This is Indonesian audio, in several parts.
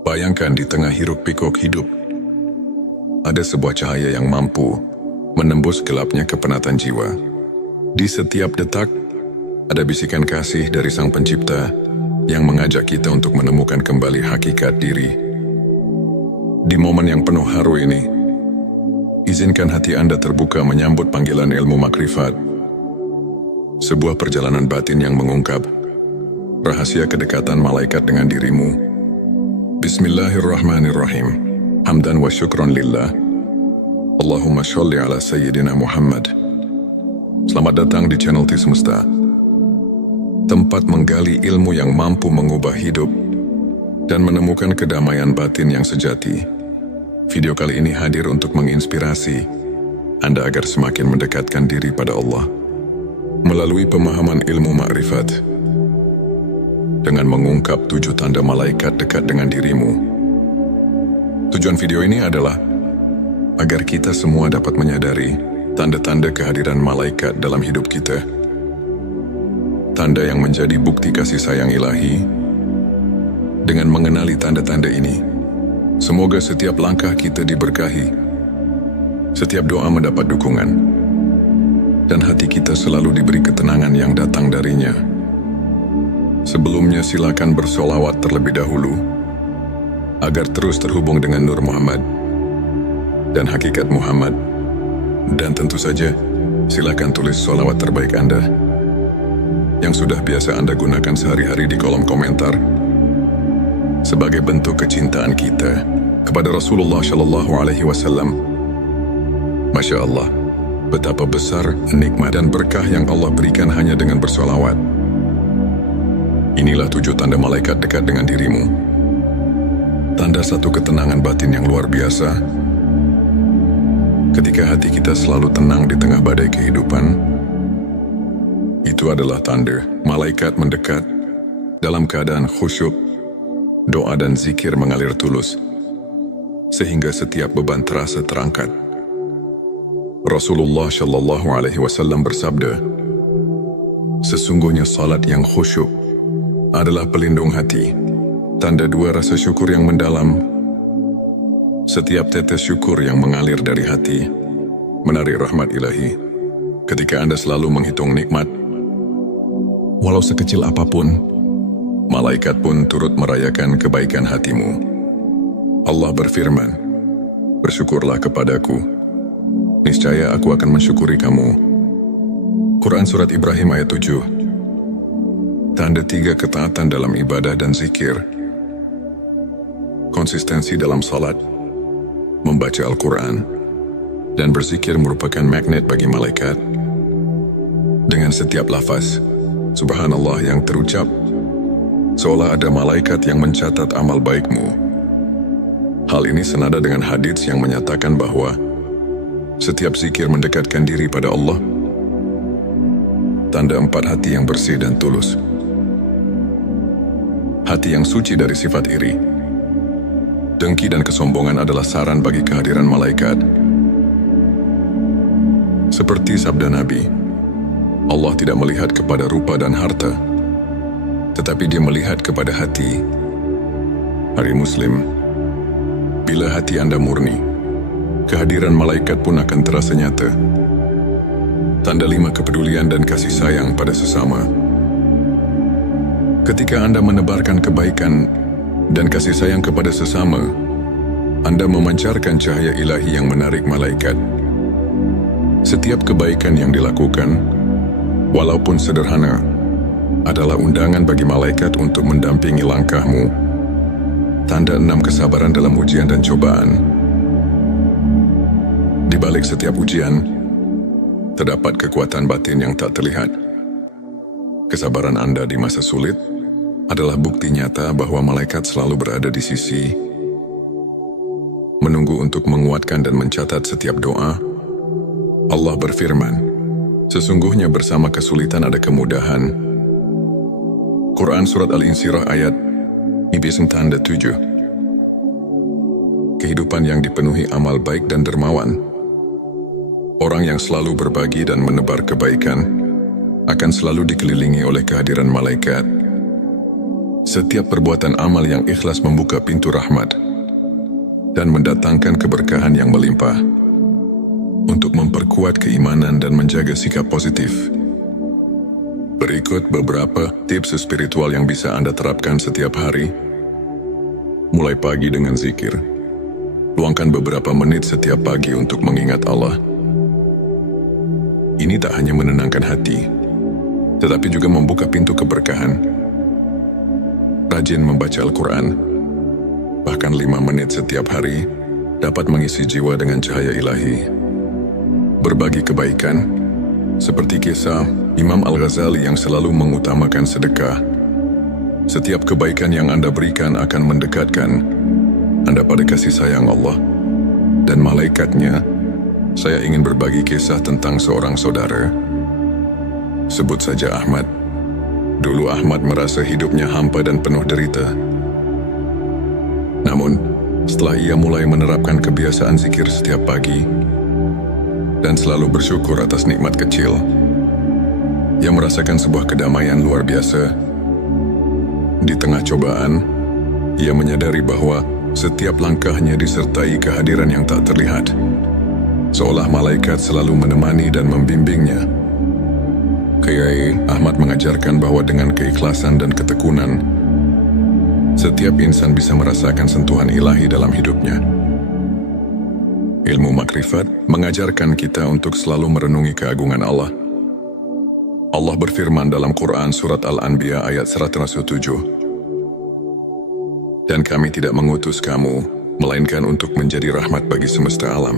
Bayangkan di tengah hiruk-pikuk hidup, ada sebuah cahaya yang mampu menembus gelapnya kepenatan jiwa. Di setiap detak, ada bisikan kasih dari Sang Pencipta yang mengajak kita untuk menemukan kembali hakikat diri. Di momen yang penuh haru ini, izinkan hati Anda terbuka menyambut panggilan ilmu makrifat, sebuah perjalanan batin yang mengungkap rahasia kedekatan malaikat dengan dirimu. Bismillahirrahmanirrahim. Hamdan wa syukron lillah. Allahumma sholli ala Sayyidina Muhammad. Selamat datang di channel T Semesta, tempat menggali ilmu yang mampu mengubah hidup dan menemukan kedamaian batin yang sejati. Video kali ini hadir untuk menginspirasi Anda agar semakin mendekatkan diri pada Allah melalui pemahaman ilmu makrifat, dengan mengungkap 7 tanda malaikat dekat dengan dirimu. Tujuan video ini adalah agar kita semua dapat menyadari tanda-tanda kehadiran malaikat dalam hidup kita. Tanda yang menjadi bukti kasih sayang ilahi. Dengan mengenali tanda-tanda ini, semoga setiap langkah kita diberkahi, setiap doa mendapat dukungan, dan hati kita selalu diberi ketenangan yang datang darinya. Sebelumnya silakan bersolawat terlebih dahulu agar terus terhubung dengan Nur Muhammad dan hakikat Muhammad. Dan tentu saja silakan tulis solawat terbaik Anda yang sudah biasa Anda gunakan sehari-hari di kolom komentar sebagai bentuk kecintaan kita kepada Rasulullah Shallallahu Alaihi Wasallam. Masya Allah, betapa besar nikmat dan berkah yang Allah berikan hanya dengan bersolawat. Inilah 7 tanda malaikat dekat dengan dirimu. Tanda satu ketenangan batin yang luar biasa. Ketika hati kita selalu tenang di tengah badai kehidupan, itu adalah tanda malaikat mendekat dalam keadaan khusyuk, doa dan zikir mengalir tulus, sehingga setiap beban terasa terangkat. Rasulullah Shallallahu Alaihi Wasallam bersabda, sesungguhnya salat yang khusyuk adalah pelindung hati, tanda 2 rasa syukur yang mendalam. Setiap tetes syukur yang mengalir dari hati menarik rahmat ilahi. Ketika Anda selalu menghitung nikmat, walau sekecil apapun, malaikat pun turut merayakan kebaikan hatimu. Allah berfirman, bersyukurlah kepadaku, niscaya aku akan mensyukuri kamu. Quran Surat Ibrahim ayat 7. Tanda 3 ketaatan dalam ibadah dan zikir. Konsistensi dalam salat, membaca Al-Quran, dan berzikir merupakan magnet bagi malaikat. Dengan setiap lafaz Subhanallah yang terucap, seolah ada malaikat yang mencatat amal baikmu. Hal ini senada dengan hadits yang menyatakan bahwa setiap zikir mendekatkan diri pada Allah. Tanda 4 hati yang bersih dan tulus. Hati yang suci dari sifat iri, dengki dan kesombongan adalah saran bagi kehadiran malaikat. Seperti sabda Nabi, Allah tidak melihat kepada rupa dan harta, tetapi Dia melihat kepada hati. Hari Muslim, bila hati Anda murni, kehadiran malaikat pun akan terasa nyata. Tanda 5 kepedulian dan kasih sayang pada sesama. Ketika Anda menebarkan kebaikan dan kasih sayang kepada sesama, Anda memancarkan cahaya ilahi yang menarik malaikat. Setiap kebaikan yang dilakukan, walaupun sederhana, adalah undangan bagi malaikat untuk mendampingi langkahmu. Tanda 6 kesabaran dalam ujian dan cobaan. Di balik setiap ujian, terdapat kekuatan batin yang tak terlihat. Kesabaran Anda di masa sulit adalah bukti nyata bahwa malaikat selalu berada di sisi, menunggu untuk menguatkan dan mencatat setiap doa. Allah berfirman, sesungguhnya bersama kesulitan ada kemudahan. Quran Surat Al-Insyirah ayat 7. Kehidupan yang dipenuhi amal baik dan dermawan. Orang yang selalu berbagi dan menebar kebaikan akan selalu dikelilingi oleh kehadiran malaikat. Setiap perbuatan amal yang ikhlas membuka pintu rahmat dan mendatangkan keberkahan yang melimpah. Untuk memperkuat keimanan dan menjaga sikap positif, berikut beberapa tips spiritual yang bisa Anda terapkan setiap hari. Mulai pagi dengan zikir. Luangkan beberapa menit setiap pagi untuk mengingat Allah. Ini tak hanya menenangkan hati, tetapi juga membuka pintu keberkahan. Rajin membaca Al-Quran, bahkan 5 menit setiap hari, dapat mengisi jiwa dengan cahaya ilahi. Berbagi kebaikan, seperti kisah Imam Al-Ghazali yang selalu mengutamakan sedekah. Setiap kebaikan yang Anda berikan akan mendekatkan Anda pada kasih sayang Allah dan malaikatnya. Saya ingin berbagi kisah tentang seorang saudara. Sebut saja Ahmad. Dulu Ahmad merasa hidupnya hampa dan penuh derita. Namun, setelah ia mulai menerapkan kebiasaan zikir setiap pagi dan selalu bersyukur atas nikmat kecil, ia merasakan sebuah kedamaian luar biasa. Di tengah cobaan, ia menyadari bahwa setiap langkahnya disertai kehadiran yang tak terlihat, seolah malaikat selalu menemani dan membimbingnya. Kiai Ahmad mengajarkan bahwa dengan keikhlasan dan ketekunan, setiap insan bisa merasakan sentuhan ilahi dalam hidupnya. Ilmu makrifat mengajarkan kita untuk selalu merenungi keagungan Allah. Allah berfirman dalam Quran surat Al-Anbiya ayat 107, "Dan kami tidak mengutus kamu, melainkan untuk menjadi rahmat bagi semesta alam."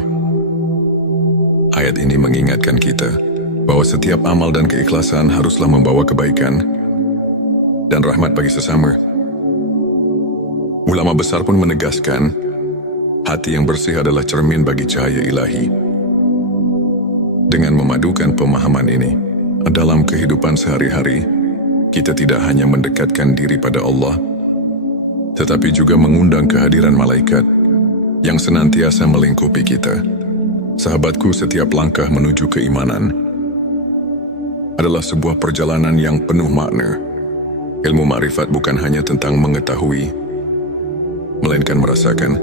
Ayat ini mengingatkan kita bahwa setiap amal dan keikhlasan haruslah membawa kebaikan dan rahmat bagi sesama. Ulama besar pun menegaskan, hati yang bersih adalah cermin bagi cahaya ilahi. Dengan memadukan pemahaman ini dalam kehidupan sehari-hari, kita tidak hanya mendekatkan diri pada Allah, tetapi juga mengundang kehadiran malaikat yang senantiasa melingkupi kita. Sahabatku, setiap langkah menuju keimanan adalah sebuah perjalanan yang penuh makna. Ilmu makrifat bukan hanya tentang mengetahui, melainkan merasakan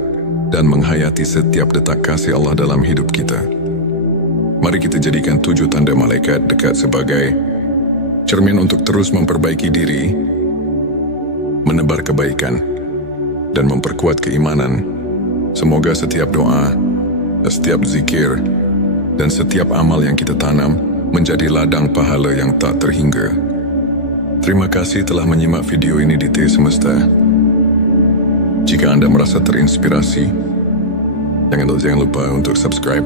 dan menghayati setiap detak kasih Allah dalam hidup kita. Mari kita jadikan 7 tanda malaikat dekat sebagai cermin untuk terus memperbaiki diri, menebar kebaikan, dan memperkuat keimanan. Semoga setiap doa, setiap zikir, dan setiap amal yang kita tanam menjadi ladang pahala yang tak terhingga. Terima kasih telah menyimak video ini di T Semesta. Jika Anda merasa terinspirasi, jangan lupa untuk subscribe,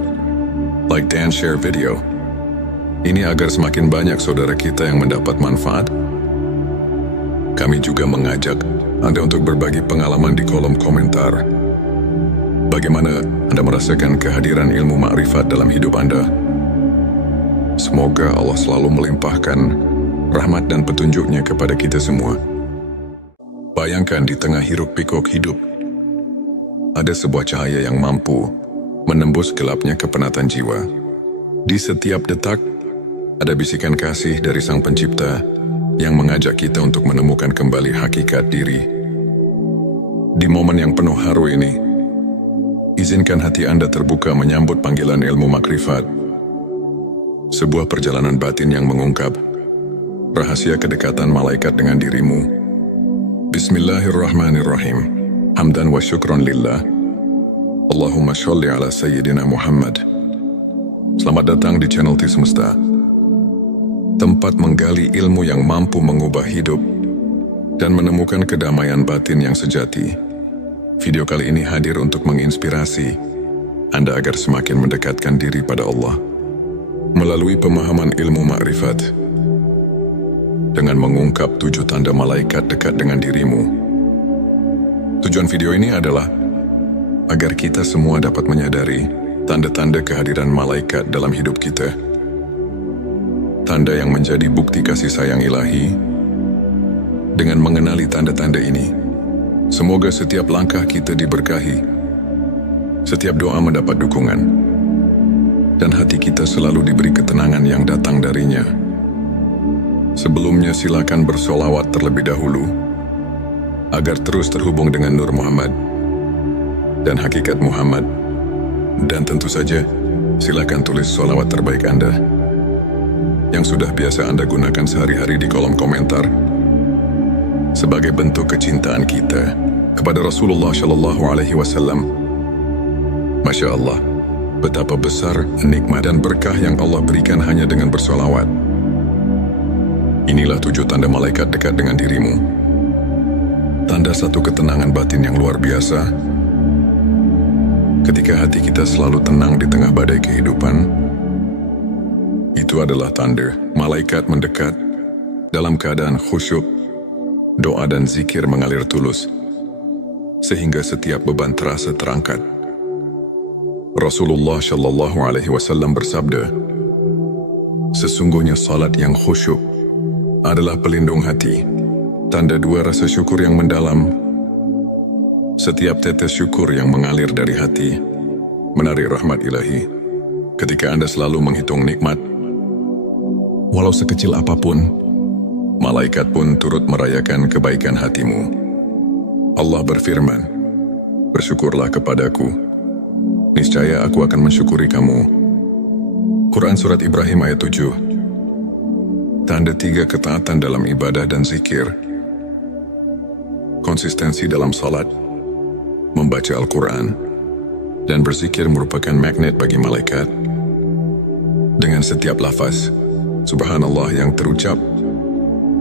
like, dan share video ini agar semakin banyak saudara kita yang mendapat manfaat. Kami juga mengajak Anda untuk berbagi pengalaman di kolom komentar. Bagaimana Anda merasakan kehadiran ilmu makrifat dalam hidup Anda? Semoga Allah selalu melimpahkan rahmat dan petunjuknya kepada kita semua. Bayangkan di tengah hiruk-pikuk hidup, ada sebuah cahaya yang mampu menembus gelapnya kepenatan jiwa. Di setiap detak, ada bisikan kasih dari Sang Pencipta yang mengajak kita untuk menemukan kembali hakikat diri. Di momen yang penuh haru ini, izinkan hati Anda terbuka menyambut panggilan ilmu makrifat. Sebuah perjalanan batin yang mengungkap rahasia kedekatan malaikat dengan dirimu. Bismillahirrahmanirrahim. Hamdan wa syukron lillah. Allahumma sholli ala sayyidina Muhammad. Selamat datang di channel T Semesta, tempat menggali ilmu yang mampu mengubah hidup dan menemukan kedamaian batin yang sejati. Video kali ini hadir untuk menginspirasi Anda agar semakin mendekatkan diri pada Allah melalui pemahaman ilmu makrifat. Dengan mengungkap 7 tanda malaikat dekat dengan dirimu. Tujuan video ini adalah agar kita semua dapat menyadari tanda-tanda kehadiran malaikat dalam hidup kita. Tanda yang menjadi bukti kasih sayang ilahi. Dengan mengenali tanda-tanda ini, semoga setiap langkah kita diberkahi, setiap doa mendapat dukungan, dan hati kita selalu diberi ketenangan yang datang darinya. Sebelumnya silakan bersolawat terlebih dahulu agar terus terhubung dengan Nur Muhammad dan hakikat Muhammad. Dan tentu saja, silakan tulis sholawat terbaik Anda yang sudah biasa Anda gunakan sehari-hari di kolom komentar sebagai bentuk kecintaan kita kepada Rasulullah Shallallahu Alaihi Wasallam. Masya Allah, betapa besar nikmat dan berkah yang Allah berikan hanya dengan bersolawat. Inilah 7 tanda malaikat dekat dengan dirimu. Tanda satu ketenangan batin yang luar biasa. Ketika hati kita selalu tenang di tengah badai kehidupan, itu adalah tanda malaikat mendekat dalam keadaan khusyuk, doa dan zikir mengalir tulus, sehingga setiap beban terasa terangkat. Rasulullah Shallallahu Alaihi Wasallam bersabda, sesungguhnya salat yang khusyuk adalah pelindung hati, tanda 2 rasa syukur yang mendalam. Setiap tetes syukur yang mengalir dari hati menarik rahmat ilahi. Ketika Anda selalu menghitung nikmat, walau sekecil apapun, malaikat pun turut merayakan kebaikan hatimu. Allah berfirman, bersyukurlah kepadaku, niscaya aku akan mensyukuri kamu. Quran Surat Ibrahim ayat 7. Tanda 3 ketaatan dalam ibadah dan zikir. Konsistensi dalam salat, membaca Al-Quran, dan berzikir merupakan magnet bagi malaikat. Dengan setiap lafaz Subhanallah yang terucap,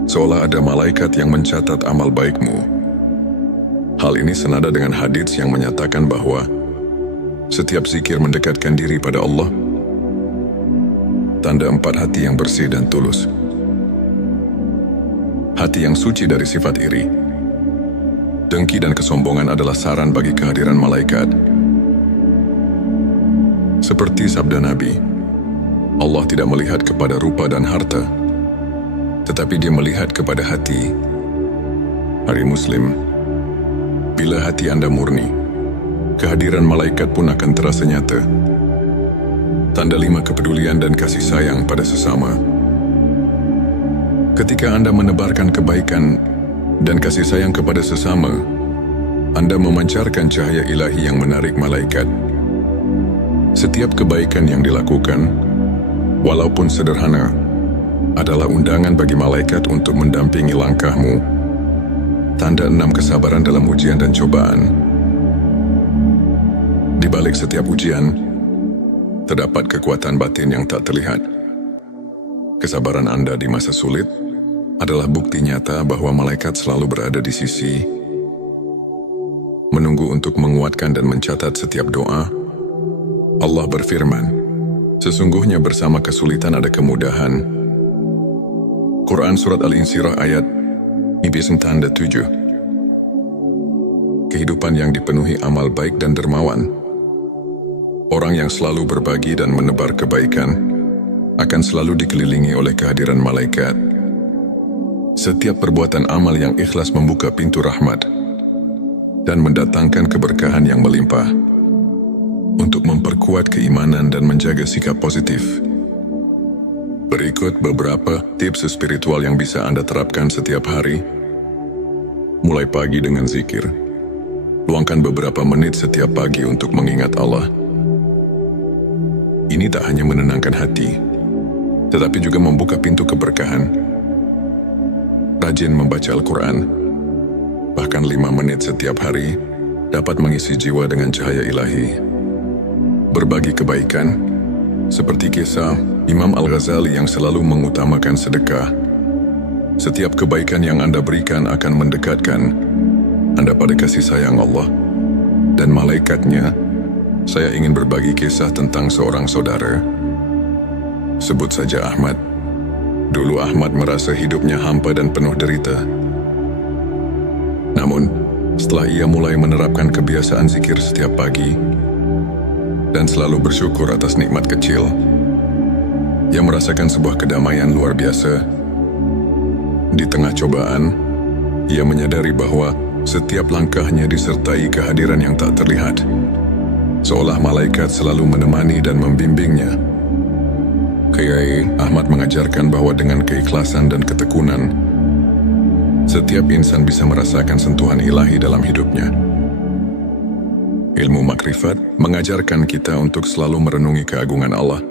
seolah ada malaikat yang mencatat amal baikmu. Hal ini senada dengan hadits yang menyatakan bahwa setiap zikir mendekatkan diri pada Allah. Tanda 4 hati yang bersih dan tulus. Hati yang suci dari sifat iri, dengki dan kesombongan adalah saran bagi kehadiran malaikat. Seperti sabda Nabi, Allah tidak melihat kepada rupa dan harta, tetapi Dia melihat kepada hati. Hari Muslim, bila hati Anda murni, kehadiran malaikat pun akan terasa nyata. Tanda 5 kepedulian dan kasih sayang pada sesama. Ketika Anda menebarkan kebaikan dan kasih sayang kepada sesama, Anda memancarkan cahaya ilahi yang menarik malaikat. Setiap kebaikan yang dilakukan, walaupun sederhana, adalah undangan bagi malaikat untuk mendampingi langkahmu. Tanda 6 kesabaran dalam ujian dan cobaan. Di balik setiap ujian, terdapat kekuatan batin yang tak terlihat. Kesabaran Anda di masa sulit adalah bukti nyata bahwa malaikat selalu berada di sisi, menunggu untuk menguatkan dan mencatat setiap doa. Allah berfirman, sesungguhnya bersama kesulitan ada kemudahan. Quran Surat Al-Insyirah ayat 9 tanda 7. Kehidupan yang dipenuhi amal baik dan dermawan. Orang yang selalu berbagi dan menebar kebaikan akan selalu dikelilingi oleh kehadiran malaikat. Setiap perbuatan amal yang ikhlas membuka pintu rahmat dan mendatangkan keberkahan yang melimpah. Untuk memperkuat keimanan dan menjaga sikap positif, berikut beberapa tips spiritual yang bisa Anda terapkan setiap hari. Mulai pagi dengan zikir. Luangkan beberapa menit setiap pagi untuk mengingat Allah. Ini tak hanya menenangkan hati, tetapi juga membuka pintu keberkahan. Rajin membaca Al-Quran, bahkan 5 menit setiap hari, dapat mengisi jiwa dengan cahaya ilahi. Berbagi kebaikan, seperti kisah Imam Al-Ghazali yang selalu mengutamakan sedekah. Setiap kebaikan yang Anda berikan akan mendekatkan Anda pada kasih sayang Allah dan malaikatnya. Saya ingin berbagi kisah tentang seorang saudara. Sebut saja Ahmad. Dulu Ahmad merasa hidupnya hampa dan penuh derita. Namun, setelah ia mulai menerapkan kebiasaan zikir setiap pagi dan selalu bersyukur atas nikmat kecil, ia merasakan sebuah kedamaian luar biasa. Di tengah cobaan, ia menyadari bahwa setiap langkahnya disertai kehadiran yang tak terlihat, seolah malaikat selalu menemani dan membimbingnya. Kiai Ahmad mengajarkan bahwa dengan keikhlasan dan ketekunan, Setiap insan bisa merasakan sentuhan ilahi dalam hidupnya. Ilmu makrifat mengajarkan kita untuk selalu merenungi keagungan Allah.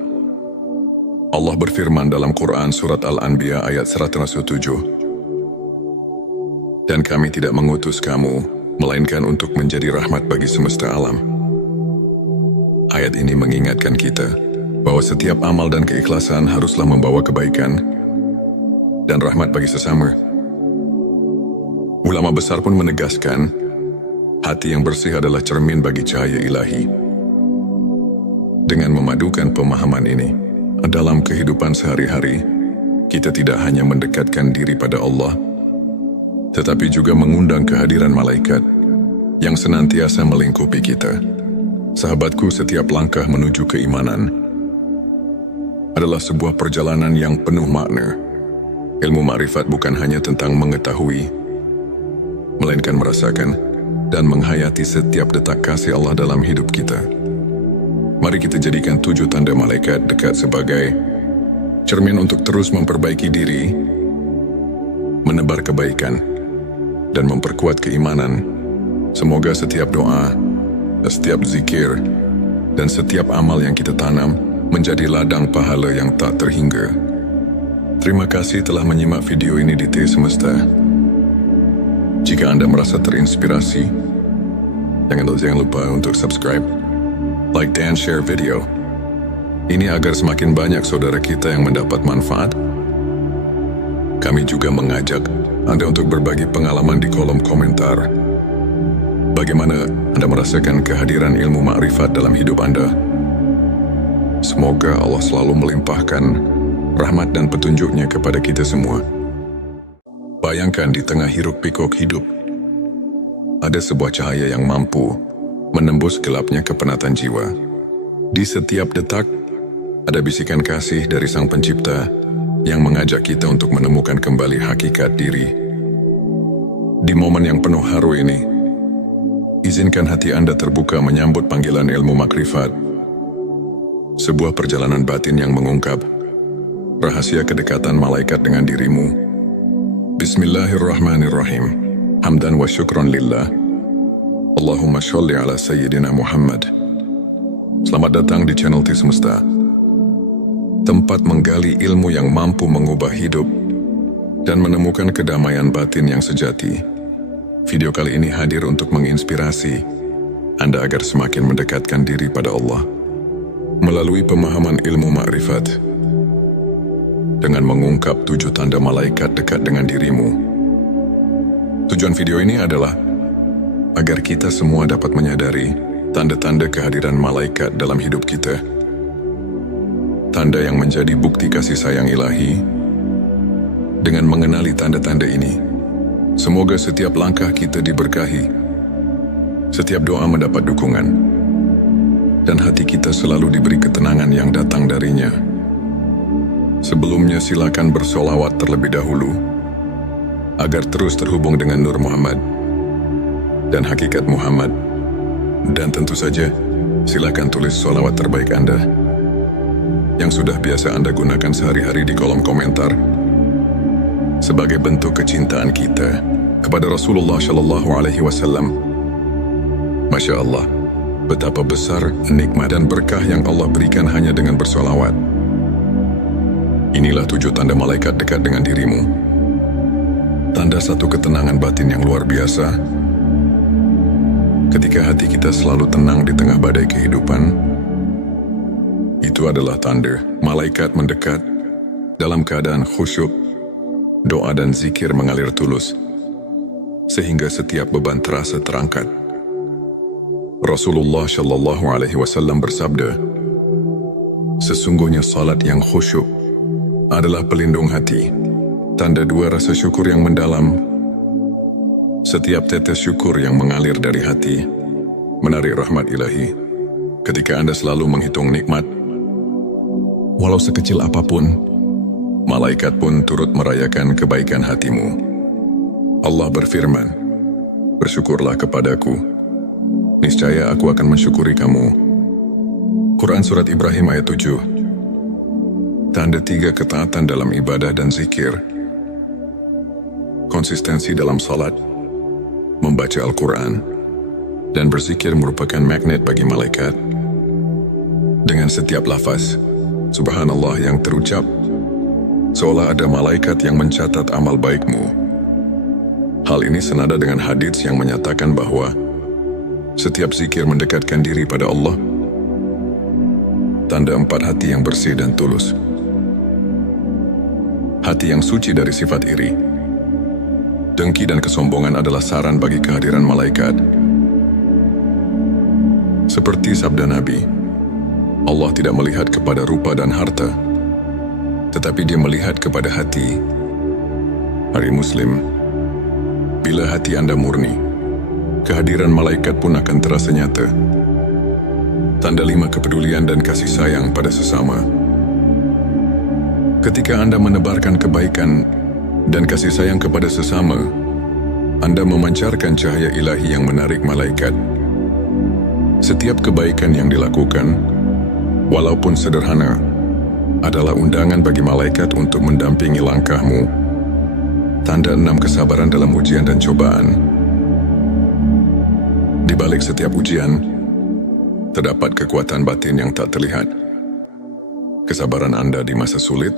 Allah berfirman dalam Quran surat Al-Anbiya ayat 107, "Dan kami tidak mengutus kamu, melainkan untuk menjadi rahmat bagi semesta alam." Ayat ini mengingatkan kita bahwa setiap amal dan keikhlasan haruslah membawa kebaikan dan rahmat bagi sesama. Ulama besar pun menegaskan, hati yang bersih adalah cermin bagi cahaya ilahi. Dengan memadukan pemahaman ini dalam kehidupan sehari-hari, kita tidak hanya mendekatkan diri pada Allah, tetapi juga mengundang kehadiran malaikat yang senantiasa melingkupi kita. Sahabatku, setiap langkah menuju keimanan adalah sebuah perjalanan yang penuh makna. Ilmu makrifat bukan hanya tentang mengetahui, melainkan merasakan dan menghayati setiap detak kasih Allah dalam hidup kita. Mari kita jadikan 7 tanda malaikat dekat sebagai cermin untuk terus memperbaiki diri, menebar kebaikan, dan memperkuat keimanan. Semoga setiap doa, setiap zikir, dan setiap amal yang kita tanam menjadi ladang pahala yang tak terhingga. Terima kasih telah menyimak video ini di T Semesta. Jika Anda merasa terinspirasi, jangan lupa untuk subscribe, like, dan share video ini agar semakin banyak saudara kita yang mendapat manfaat. Kami juga mengajak Anda untuk berbagi pengalaman di kolom komentar. Bagaimana Anda merasakan kehadiran ilmu makrifat dalam hidup Anda? Semoga Allah selalu melimpahkan rahmat dan petunjuknya kepada kita semua. Bayangkan di tengah hiruk-pikuk hidup, ada sebuah cahaya yang mampu menembus gelapnya kepenatan jiwa. Di setiap detak, ada bisikan kasih dari Sang Pencipta yang mengajak kita untuk menemukan kembali hakikat diri. Di momen yang penuh haru ini, izinkan hati Anda terbuka menyambut panggilan ilmu makrifat. Sebuah perjalanan batin yang mengungkap rahasia kedekatan malaikat dengan dirimu. Bismillahirrahmanirrahim. Hamdan wa syukran lillah. Allahumma sholli ala sayyidina Muhammad. Selamat datang di channel T Semesta, tempat menggali ilmu yang mampu mengubah hidup dan menemukan kedamaian batin yang sejati. Video kali ini hadir untuk menginspirasi Anda agar semakin mendekatkan diri pada Allah melalui pemahaman ilmu makrifat dengan mengungkap 7 tanda malaikat dekat dengan dirimu. Tujuan video ini adalah agar kita semua dapat menyadari tanda-tanda kehadiran malaikat dalam hidup kita. Tanda yang menjadi bukti kasih sayang ilahi. Dengan mengenali tanda-tanda ini, semoga setiap langkah kita diberkahi, setiap doa mendapat dukungan, dan hati kita selalu diberi ketenangan yang datang darinya. Sebelumnya silakan bersolawat terlebih dahulu, agar terus terhubung dengan Nur Muhammad dan hakikat Muhammad. Dan tentu saja, silakan tulis solawat terbaik Anda yang sudah biasa Anda gunakan sehari-hari di kolom komentar sebagai bentuk kecintaan kita kepada Rasulullah Shallallahu Alaihi Wasallam. Masya Allah, betapa besar nikmat dan berkah yang Allah berikan hanya dengan bersolawat. Inilah 7 tanda malaikat dekat dengan dirimu. Tanda satu ketenangan batin yang luar biasa. Ketika hati kita selalu tenang di tengah badai kehidupan, itu adalah tanda malaikat mendekat dalam keadaan khusyuk, doa dan zikir mengalir tulus, sehingga setiap beban terasa terangkat. Rasulullah Shallallahu Alaihi Wasallam bersabda, "Sesungguhnya salat yang khusyuk adalah pelindung hati, tanda 2 rasa syukur yang mendalam. Setiap tetes syukur yang mengalir dari hati menarik rahmat ilahi. Ketika Anda selalu menghitung nikmat, walau sekecil apapun, malaikat pun turut merayakan kebaikan hatimu. Allah berfirman, "Bersyukurlah kepadaku, niscaya aku akan mensyukuri kamu." Quran Surat Ibrahim ayat 7. Tanda 3 ketaatan dalam ibadah dan zikir. konsistensi dalam salat, membaca Al-Quran, dan berzikir merupakan magnet bagi malaikat. Dengan setiap lafaz Subhanallah yang terucap, seolah ada malaikat yang mencatat amal baikmu. Hal ini senada dengan hadits yang menyatakan bahwa setiap zikir mendekatkan diri pada Allah. Tanda 4 hati yang bersih dan tulus. Hati yang suci dari sifat iri, dengki dan kesombongan adalah saran bagi kehadiran malaikat. Seperti sabda Nabi, Allah tidak melihat kepada rupa dan harta, tetapi Dia melihat kepada hati. Hari Muslim, bila hati Anda murni, kehadiran malaikat pun akan terasa nyata. Tanda 5 kepedulian dan kasih sayang pada sesama. Ketika Anda menebarkan kebaikan dan kasih sayang kepada sesama, Anda memancarkan cahaya ilahi yang menarik malaikat. Setiap kebaikan yang dilakukan, walaupun sederhana, adalah undangan bagi malaikat untuk mendampingi langkahmu. Tanda 6 kesabaran dalam ujian dan cobaan. Di balik setiap ujian, terdapat kekuatan batin yang tak terlihat. Kesabaran Anda di masa sulit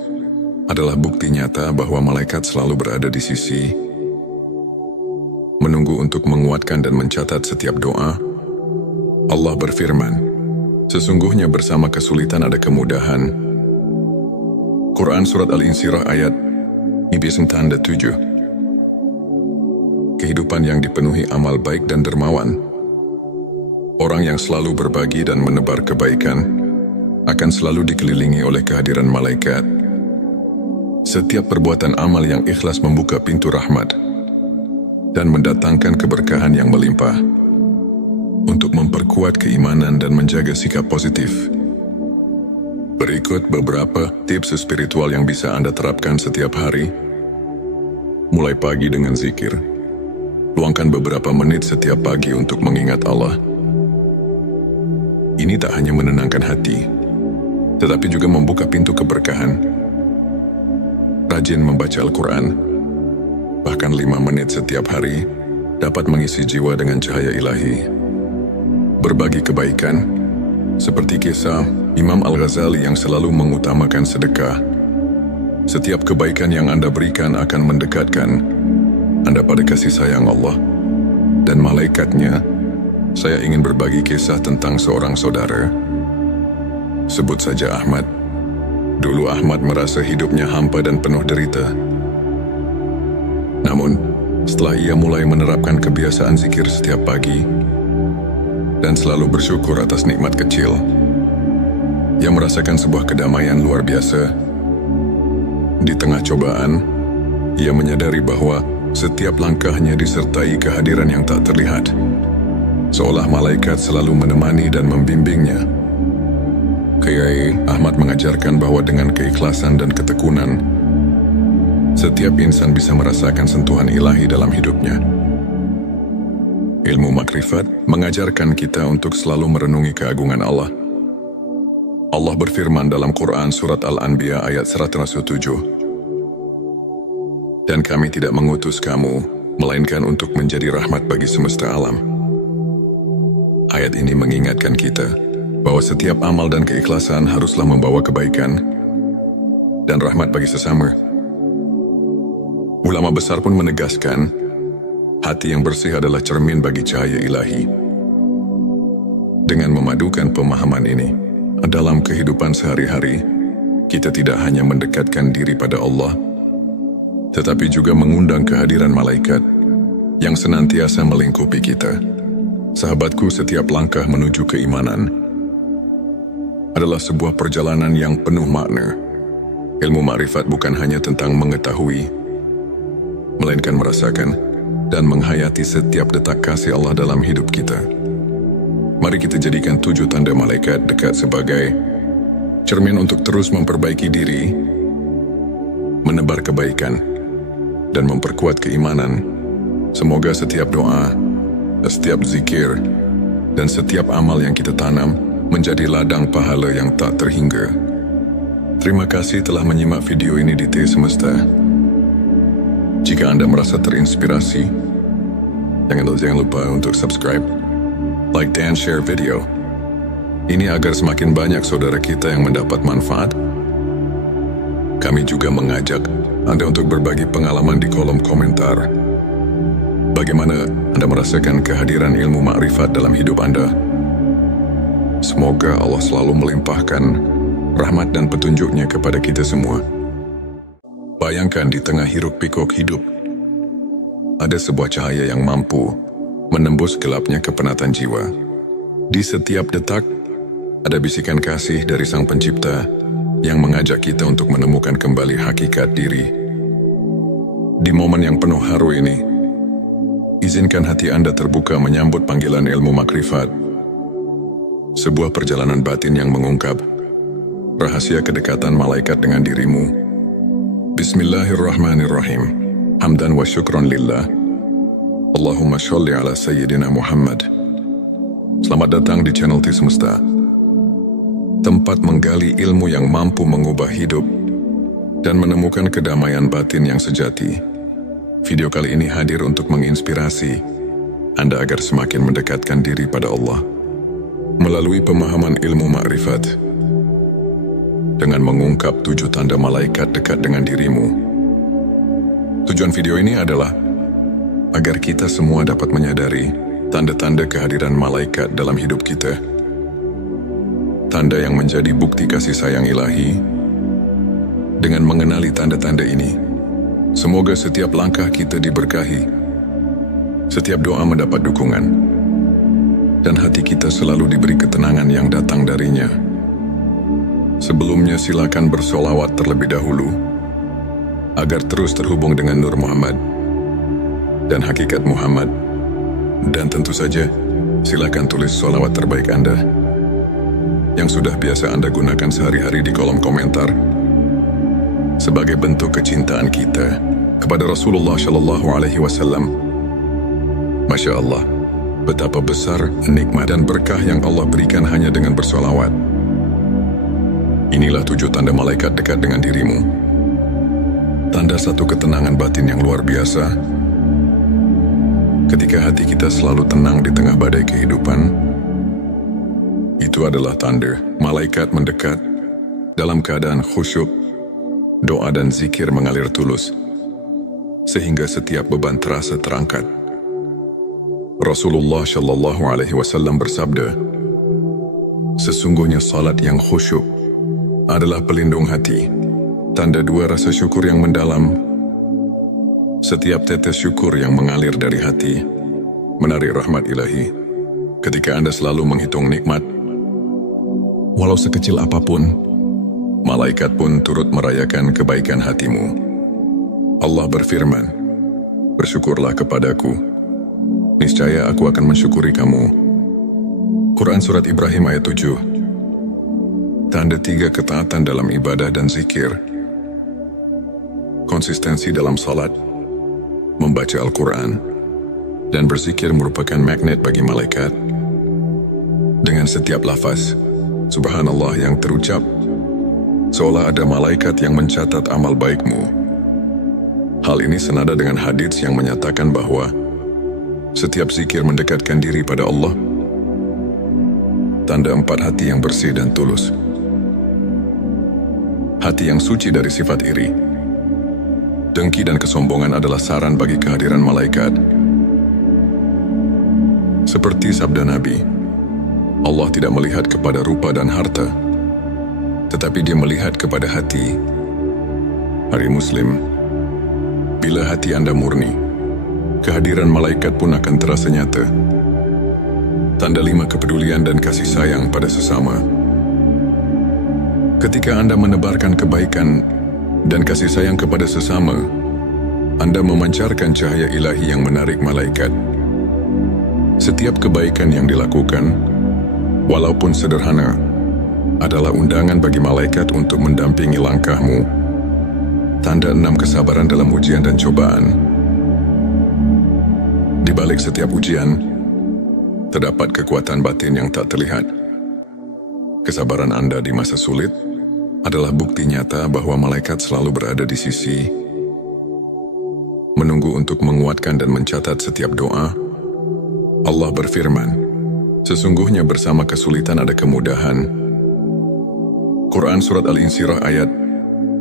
adalah bukti nyata bahwa malaikat selalu berada di sisi, menunggu untuk menguatkan dan mencatat setiap doa. Allah berfirman, sesungguhnya bersama kesulitan ada kemudahan. Quran Surat Al-Insyirah ayat 7. Kehidupan yang dipenuhi amal baik dan dermawan. Orang yang selalu berbagi dan menebar kebaikan akan selalu dikelilingi oleh kehadiran malaikat. Setiap perbuatan amal yang ikhlas membuka pintu rahmat dan mendatangkan keberkahan yang melimpah. Untuk memperkuat keimanan dan menjaga sikap positif, berikut beberapa tips spiritual yang bisa Anda terapkan setiap hari. Mulai pagi dengan zikir. Luangkan beberapa menit setiap pagi untuk mengingat Allah. Ini tak hanya menenangkan hati, tetapi juga membuka pintu keberkahan. Rajin membaca Al-Quran, bahkan 5 menit setiap hari, dapat mengisi jiwa dengan cahaya ilahi. Berbagi kebaikan, seperti kisah Imam Al-Ghazali yang selalu mengutamakan sedekah. Setiap kebaikan yang Anda berikan akan mendekatkan Anda pada kasih sayang Allah dan malaikatnya. Saya ingin berbagi kisah tentang seorang saudara. Sebut saja Ahmad. Dulu Ahmad merasa hidupnya hampa dan penuh derita. Namun, setelah ia mulai menerapkan kebiasaan zikir setiap pagi dan selalu bersyukur atas nikmat kecil, ia merasakan sebuah kedamaian luar biasa. Di tengah cobaan, ia menyadari bahwa setiap langkahnya disertai kehadiran yang tak terlihat, seolah malaikat selalu menemani dan membimbingnya. Kiai Ahmad mengajarkan bahwa dengan keikhlasan dan ketekunan, setiap insan bisa merasakan sentuhan ilahi dalam hidupnya. Ilmu makrifat mengajarkan kita untuk selalu merenungi keagungan Allah. Allah berfirman dalam Quran Surat Al-Anbiya ayat 107, dan kami tidak mengutus kamu, melainkan untuk menjadi rahmat bagi semesta alam. Ayat ini mengingatkan kita bahwa setiap amal dan keikhlasan haruslah membawa kebaikan dan rahmat bagi sesama. Ulama besar pun menegaskan, hati yang bersih adalah cermin bagi cahaya ilahi. Dengan memadukan pemahaman ini, dalam kehidupan sehari-hari, kita tidak hanya mendekatkan diri pada Allah, tetapi juga mengundang kehadiran malaikat yang senantiasa melingkupi kita. Sahabatku, setiap langkah menuju keimanan adalah sebuah perjalanan yang penuh makna. Ilmu makrifat bukan hanya tentang mengetahui, melainkan merasakan dan menghayati setiap detak kasih Allah dalam hidup kita. Mari kita jadikan 7 tanda malaikat dekat sebagai cermin untuk terus memperbaiki diri, menebar kebaikan, dan memperkuat keimanan. Semoga setiap doa, setiap zikir, dan setiap amal yang kita tanam menjadi ladang pahala yang tak terhingga. Terima kasih telah menyimak video ini di T Semesta. Jika Anda merasa terinspirasi, jangan lupa untuk subscribe, like, dan share video. Ini agar semakin banyak saudara kita yang mendapat manfaat. Kami juga mengajak Anda untuk berbagi pengalaman di kolom komentar. Bagaimana Anda merasakan kehadiran ilmu makrifat dalam hidup Anda? Semoga Allah selalu melimpahkan rahmat dan petunjuknya kepada kita semua. Bayangkan di tengah hiruk-pikuk hidup, ada sebuah cahaya yang mampu menembus gelapnya kepenatan jiwa. Di setiap detak, ada bisikan kasih dari Sang Pencipta yang mengajak kita untuk menemukan kembali hakikat diri. Di momen yang penuh haru ini, izinkan hati Anda terbuka menyambut panggilan ilmu makrifat. Sebuah perjalanan batin yang mengungkap rahasia kedekatan malaikat dengan dirimu. Bismillahirrahmanirrahim. Hamdan wa syukron lillah. Allahumma sholli ala sayyidina Muhammad. Selamat datang di channel T Semesta, tempat menggali ilmu yang mampu mengubah hidup dan menemukan kedamaian batin yang sejati. Video kali ini hadir untuk menginspirasi Anda agar semakin mendekatkan diri pada Allah melalui pemahaman ilmu makrifat. Dengan mengungkap 7 tanda malaikat dekat dengan dirimu. Tujuan video ini adalah agar kita semua dapat menyadari tanda-tanda kehadiran malaikat dalam hidup kita. Tanda yang menjadi bukti kasih sayang ilahi. Dengan mengenali tanda-tanda ini, semoga setiap langkah kita diberkahi, setiap doa mendapat dukungan, dan hati kita selalu diberi ketenangan yang datang darinya. Sebelumnya silakan bersolawat terlebih dahulu agar terus terhubung dengan Nur Muhammad dan hakikat Muhammad. Dan tentu saja silakan tulis solawat terbaik Anda yang sudah biasa Anda gunakan sehari-hari di kolom komentar sebagai bentuk kecintaan kita kepada Rasulullah Shallallahu Alaihi Wasallam. Masya Allah, betapa besar nikmat dan berkah yang Allah berikan hanya dengan bersolawat. Inilah 7 tanda malaikat dekat dengan dirimu. Tanda satu ketenangan batin yang luar biasa. Ketika hati kita selalu tenang di tengah badai kehidupan, itu adalah tanda malaikat mendekat dalam keadaan khusyuk, doa dan zikir mengalir tulus, sehingga setiap beban terasa terangkat. Rasulullah Shallallahu Alaihi Wasallam bersabda, sesungguhnya salat yang khusyuk adalah pelindung hati, tanda 2 rasa syukur yang mendalam. Setiap tetes syukur yang mengalir dari hati menarik rahmat ilahi. Ketika Anda selalu menghitung nikmat, walau sekecil apapun, malaikat pun turut merayakan kebaikan hatimu. Allah berfirman, bersyukurlah kepadaku, niscaya aku akan mensyukuri kamu. Quran Surat Ibrahim ayat 7. Tanda 3 ketaatan dalam ibadah dan zikir. Konsistensi dalam salat, membaca Al-Quran, dan berzikir merupakan magnet bagi malaikat. Dengan setiap lafaz Subhanallah yang terucap, seolah ada malaikat yang mencatat amal baikmu. Hal ini senada dengan hadits yang menyatakan bahwa setiap zikir mendekatkan diri pada Allah. Tanda 4 hati yang bersih dan tulus. Hati yang suci dari sifat iri, dengki dan kesombongan adalah saran bagi kehadiran malaikat. Seperti sabda Nabi, Allah tidak melihat kepada rupa dan harta, tetapi Dia melihat kepada hati. Hari Muslim, bila hati Anda murni, kehadiran malaikat pun akan terasa nyata. Tanda 5 kepedulian dan kasih sayang pada sesama. Ketika Anda menebarkan kebaikan dan kasih sayang kepada sesama, Anda memancarkan cahaya ilahi yang menarik malaikat. Setiap kebaikan yang dilakukan, walaupun sederhana, adalah undangan bagi malaikat untuk mendampingi langkahmu. Tanda 6 kesabaran dalam ujian dan cobaan. Di balik setiap ujian, terdapat kekuatan batin yang tak terlihat. Kesabaran Anda di masa sulit adalah bukti nyata bahwa malaikat selalu berada di sisi. menunggu untuk menguatkan dan mencatat setiap doa. Allah berfirman, sesungguhnya bersama kesulitan ada kemudahan. Quran Surat Al-Insyirah ayat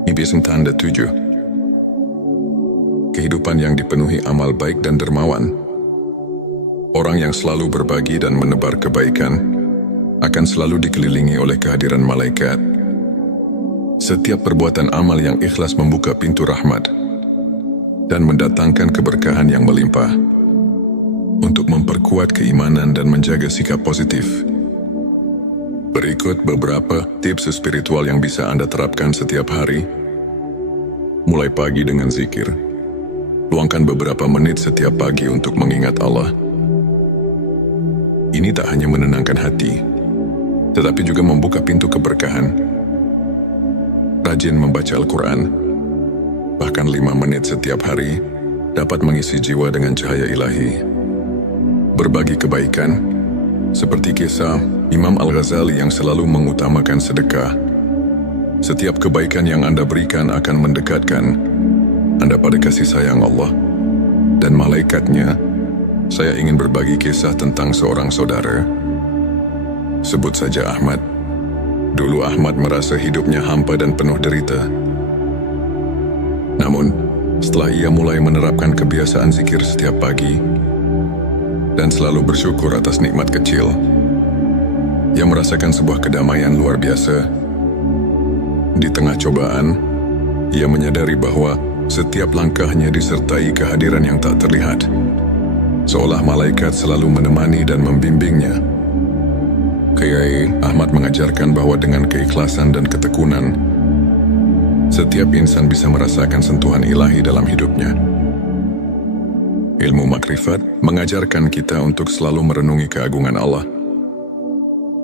97. Kehidupan yang dipenuhi amal baik dan dermawan. Orang yang selalu berbagi dan menebar kebaikan akan selalu dikelilingi oleh kehadiran malaikat. Setiap perbuatan amal yang ikhlas membuka pintu rahmat dan mendatangkan keberkahan yang melimpah. Untuk memperkuat keimanan dan menjaga sikap positif, berikut beberapa tips spiritual yang bisa Anda terapkan setiap hari. Mulai pagi dengan zikir. Luangkan beberapa menit setiap pagi untuk mengingat Allah. Ini tak hanya menenangkan hati, tetapi juga membuka pintu keberkahan. Rajin membaca Al-Quran, bahkan 5 menit setiap hari, dapat mengisi jiwa dengan cahaya ilahi. Berbagi kebaikan, seperti kisah Imam Al-Ghazali yang selalu mengutamakan sedekah. Setiap kebaikan yang Anda berikan akan mendekatkan Anda pada kasih sayang Allah dan malaikatnya. Saya ingin berbagi kisah tentang seorang saudara. Sebut saja Ahmad. Dulu Ahmad merasa hidupnya hampa dan penuh derita. Namun, setelah ia mulai menerapkan kebiasaan zikir setiap pagi dan selalu bersyukur atas nikmat kecil, ia merasakan sebuah kedamaian luar biasa. Di tengah cobaan, ia menyadari bahwa setiap langkahnya disertai kehadiran yang tak terlihat, seolah malaikat selalu menemani dan membimbingnya. Kiai Ahmad mengajarkan bahwa dengan keikhlasan dan ketekunan, setiap insan bisa merasakan sentuhan ilahi dalam hidupnya. Ilmu makrifat mengajarkan kita untuk selalu merenungi keagungan Allah.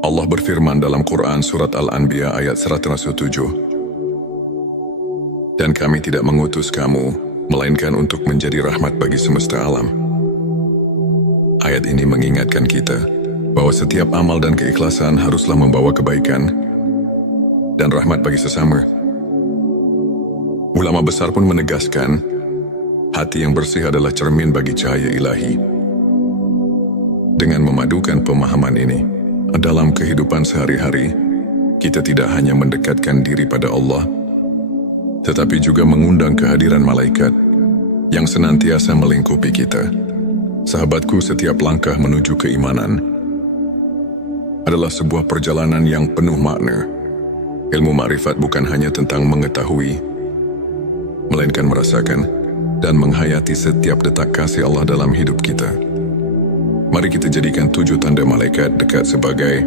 Allah berfirman dalam Quran Surat Al-Anbiya ayat 107, dan kami tidak mengutus kamu, melainkan untuk menjadi rahmat bagi semesta alam. Ayat ini mengingatkan kita bahwa setiap amal dan keikhlasan haruslah membawa kebaikan dan rahmat bagi sesama. Ulama besar pun menegaskan, hati yang bersih adalah cermin bagi cahaya ilahi. Dengan memadukan pemahaman ini dalam kehidupan sehari-hari, kita tidak hanya mendekatkan diri pada Allah, tetapi juga mengundang kehadiran malaikat yang senantiasa melingkupi kita. Sahabatku, setiap langkah menuju keimanan adalah sebuah perjalanan yang penuh makna. Ilmu makrifat bukan hanya tentang mengetahui, melainkan merasakan dan menghayati setiap detak kasih Allah dalam hidup kita. Mari kita jadikan 7 tanda malaikat dekat sebagai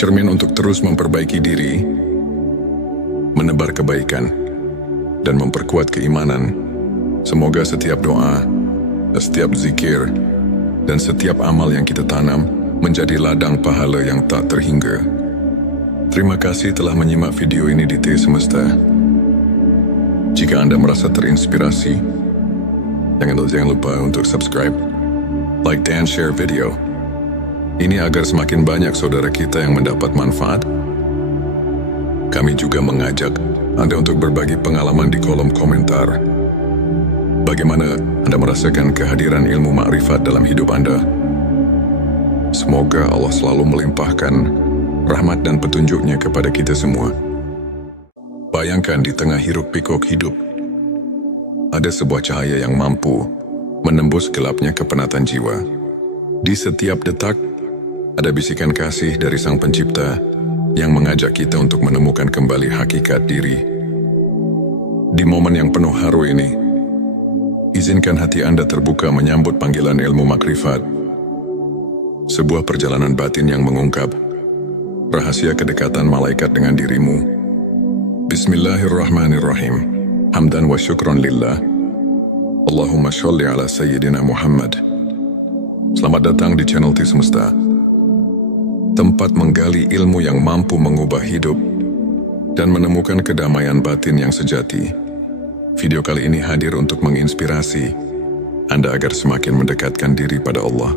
cermin untuk terus memperbaiki diri, menebar kebaikan, dan memperkuat keimanan. Semoga setiap doa, setiap zikir, dan setiap amal yang kita tanam menjadi ladang pahala yang tak terhingga. Terima kasih telah menyimak video ini di T Semesta. Jika Anda merasa terinspirasi, jangan lupa untuk subscribe, like, dan share video ini agar semakin banyak saudara kita yang mendapat manfaat. Kami juga mengajak Anda untuk berbagi pengalaman di kolom komentar. Bagaimana Anda merasakan kehadiran ilmu makrifat dalam hidup Anda? Semoga Allah selalu melimpahkan rahmat dan petunjuknya kepada kita semua. Bayangkan di tengah hiruk-pikuk hidup, ada sebuah cahaya yang mampu menembus gelapnya kepenatan jiwa. Di setiap detak, ada bisikan kasih dari Sang Pencipta yang mengajak kita untuk menemukan kembali hakikat diri. Di momen yang penuh haru ini, izinkan hati Anda terbuka menyambut panggilan ilmu makrifat. Sebuah perjalanan batin yang mengungkap rahasia kedekatan malaikat dengan dirimu. Bismillahirrahmanirrahim. Hamdan wa syukron lillah. Allahumma sholli ala Sayyidina Muhammad. Selamat datang di channel T Semesta, tempat menggali ilmu yang mampu mengubah hidup dan menemukan kedamaian batin yang sejati. Video kali ini hadir untuk menginspirasi Anda agar semakin mendekatkan diri pada Allah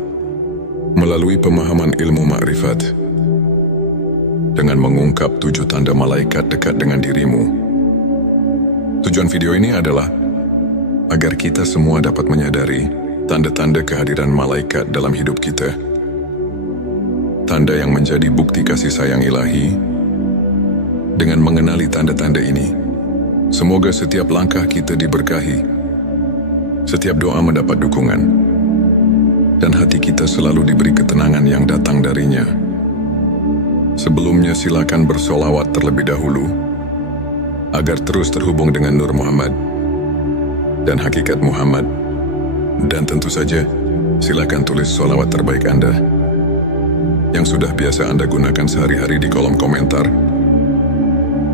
melalui pemahaman ilmu makrifat. Dengan mengungkap 7 tanda malaikat dekat dengan dirimu. Tujuan video ini adalah agar kita semua dapat menyadari tanda-tanda kehadiran malaikat dalam hidup kita. Tanda yang menjadi bukti kasih sayang ilahi. Dengan mengenali tanda-tanda ini, semoga setiap langkah kita diberkahi, setiap doa mendapat dukungan, dan hati kita selalu diberi ketenangan yang datang darinya. Sebelumnya silakan bersolawat terlebih dahulu, agar terus terhubung dengan Nur Muhammad dan hakikat Muhammad. Dan tentu saja, silakan tulis solawat terbaik Anda yang sudah biasa Anda gunakan sehari-hari di kolom komentar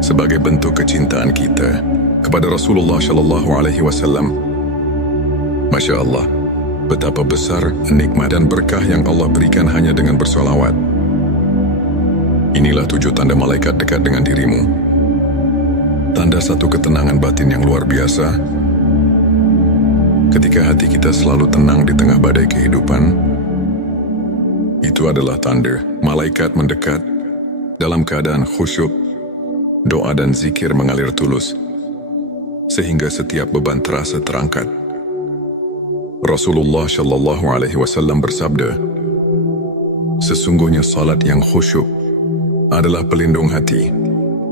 sebagai bentuk kecintaan kita kepada Rasulullah Shallallahu Alaihi Wasallam. Masya Allah, betapa besar nikmat dan berkah yang Allah berikan hanya dengan bersolawat. Inilah 7 tanda malaikat dekat dengan dirimu. Tanda satu ketenangan batin yang luar biasa. Ketika hati kita selalu tenang di tengah badai kehidupan, itu adalah tanda malaikat mendekat dalam keadaan khusyuk, doa dan zikir mengalir tulus, sehingga setiap beban terasa terangkat. Rasulullah Shallallahu Alaihi Wasallam bersabda, sesungguhnya salat yang khusyuk adalah pelindung hati,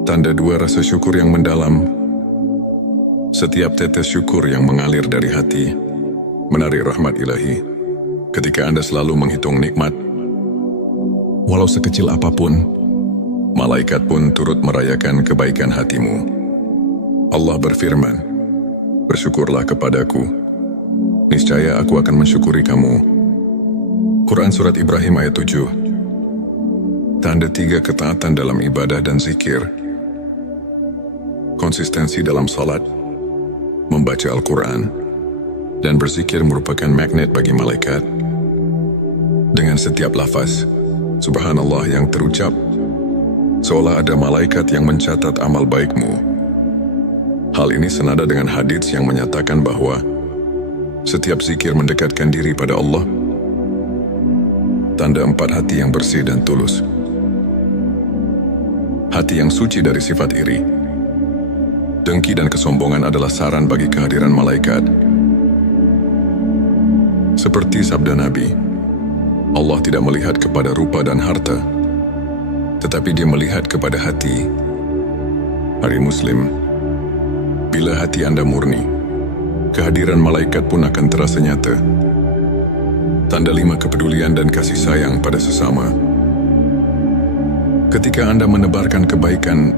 tanda 2 rasa syukur yang mendalam. Setiap tetes syukur yang mengalir dari hati menarik rahmat ilahi. Ketika Anda selalu menghitung nikmat, walau sekecil apapun, malaikat pun turut merayakan kebaikan hatimu. Allah berfirman, bersyukurlah kepadaku, niscaya aku akan mensyukuri kamu. Quran Surat Ibrahim ayat 7. Tanda 3 ketaatan dalam ibadah dan zikir. Konsistensi dalam salat, membaca Al-Quran, dan berzikir merupakan magnet bagi malaikat. Dengan setiap lafaz Subhanallah yang terucap, seolah ada malaikat yang mencatat amal baikmu. Hal ini senada dengan hadits yang menyatakan bahwa setiap zikir mendekatkan diri pada Allah. Tanda 4 hati yang bersih dan tulus. Hati yang suci dari sifat iri, dengki dan kesombongan adalah saran bagi kehadiran malaikat. Seperti sabda Nabi, Allah tidak melihat kepada rupa dan harta, tetapi Dia melihat kepada hati. Hari Muslim, bila hati Anda murni, kehadiran malaikat pun akan terasa nyata. Tanda 5 kepedulian dan kasih sayang pada sesama. Ketika Anda menebarkan kebaikan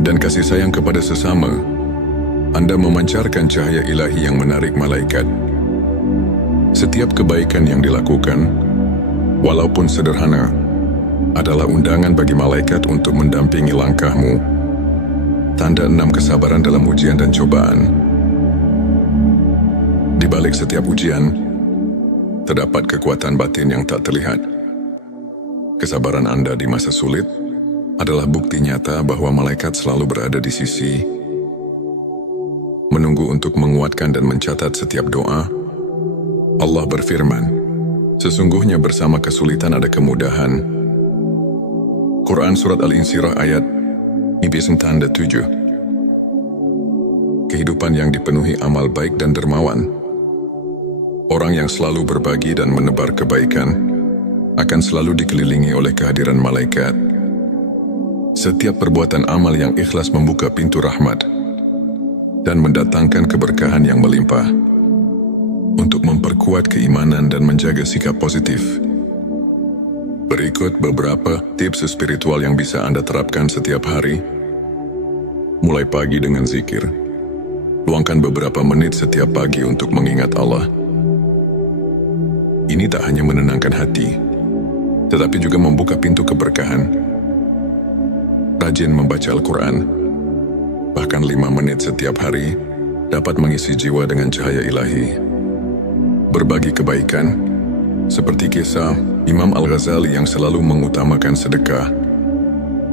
dan kasih sayang kepada sesama, Anda memancarkan cahaya ilahi yang menarik malaikat. Setiap kebaikan yang dilakukan, walaupun sederhana, adalah undangan bagi malaikat untuk mendampingi langkahmu. Tanda 6 kesabaran dalam ujian dan cobaan. Di balik setiap ujian, terdapat kekuatan batin yang tak terlihat. Kesabaran Anda di masa sulit adalah bukti nyata bahwa malaikat selalu berada di sisi, menunggu untuk menguatkan dan mencatat setiap doa. Allah berfirman, sesungguhnya bersama kesulitan ada kemudahan. Quran Surat Al-Insyirah ayat 97. Kehidupan yang dipenuhi amal baik dan dermawan. Orang yang selalu berbagi dan menebar kebaikan akan selalu dikelilingi oleh kehadiran malaikat. Setiap perbuatan amal yang ikhlas membuka pintu rahmat dan mendatangkan keberkahan yang melimpah. Untuk memperkuat keimanan dan menjaga sikap positif, berikut beberapa tips spiritual yang bisa Anda terapkan setiap hari. Mulai pagi dengan zikir. Luangkan beberapa menit setiap pagi untuk mengingat Allah. Ini tak hanya menenangkan hati, tetapi juga membuka pintu keberkahan. Rajin membaca Al-Quran, bahkan 5 menit setiap hari, dapat mengisi jiwa dengan cahaya ilahi. Berbagi kebaikan, seperti kisah Imam Al-Ghazali yang selalu mengutamakan sedekah.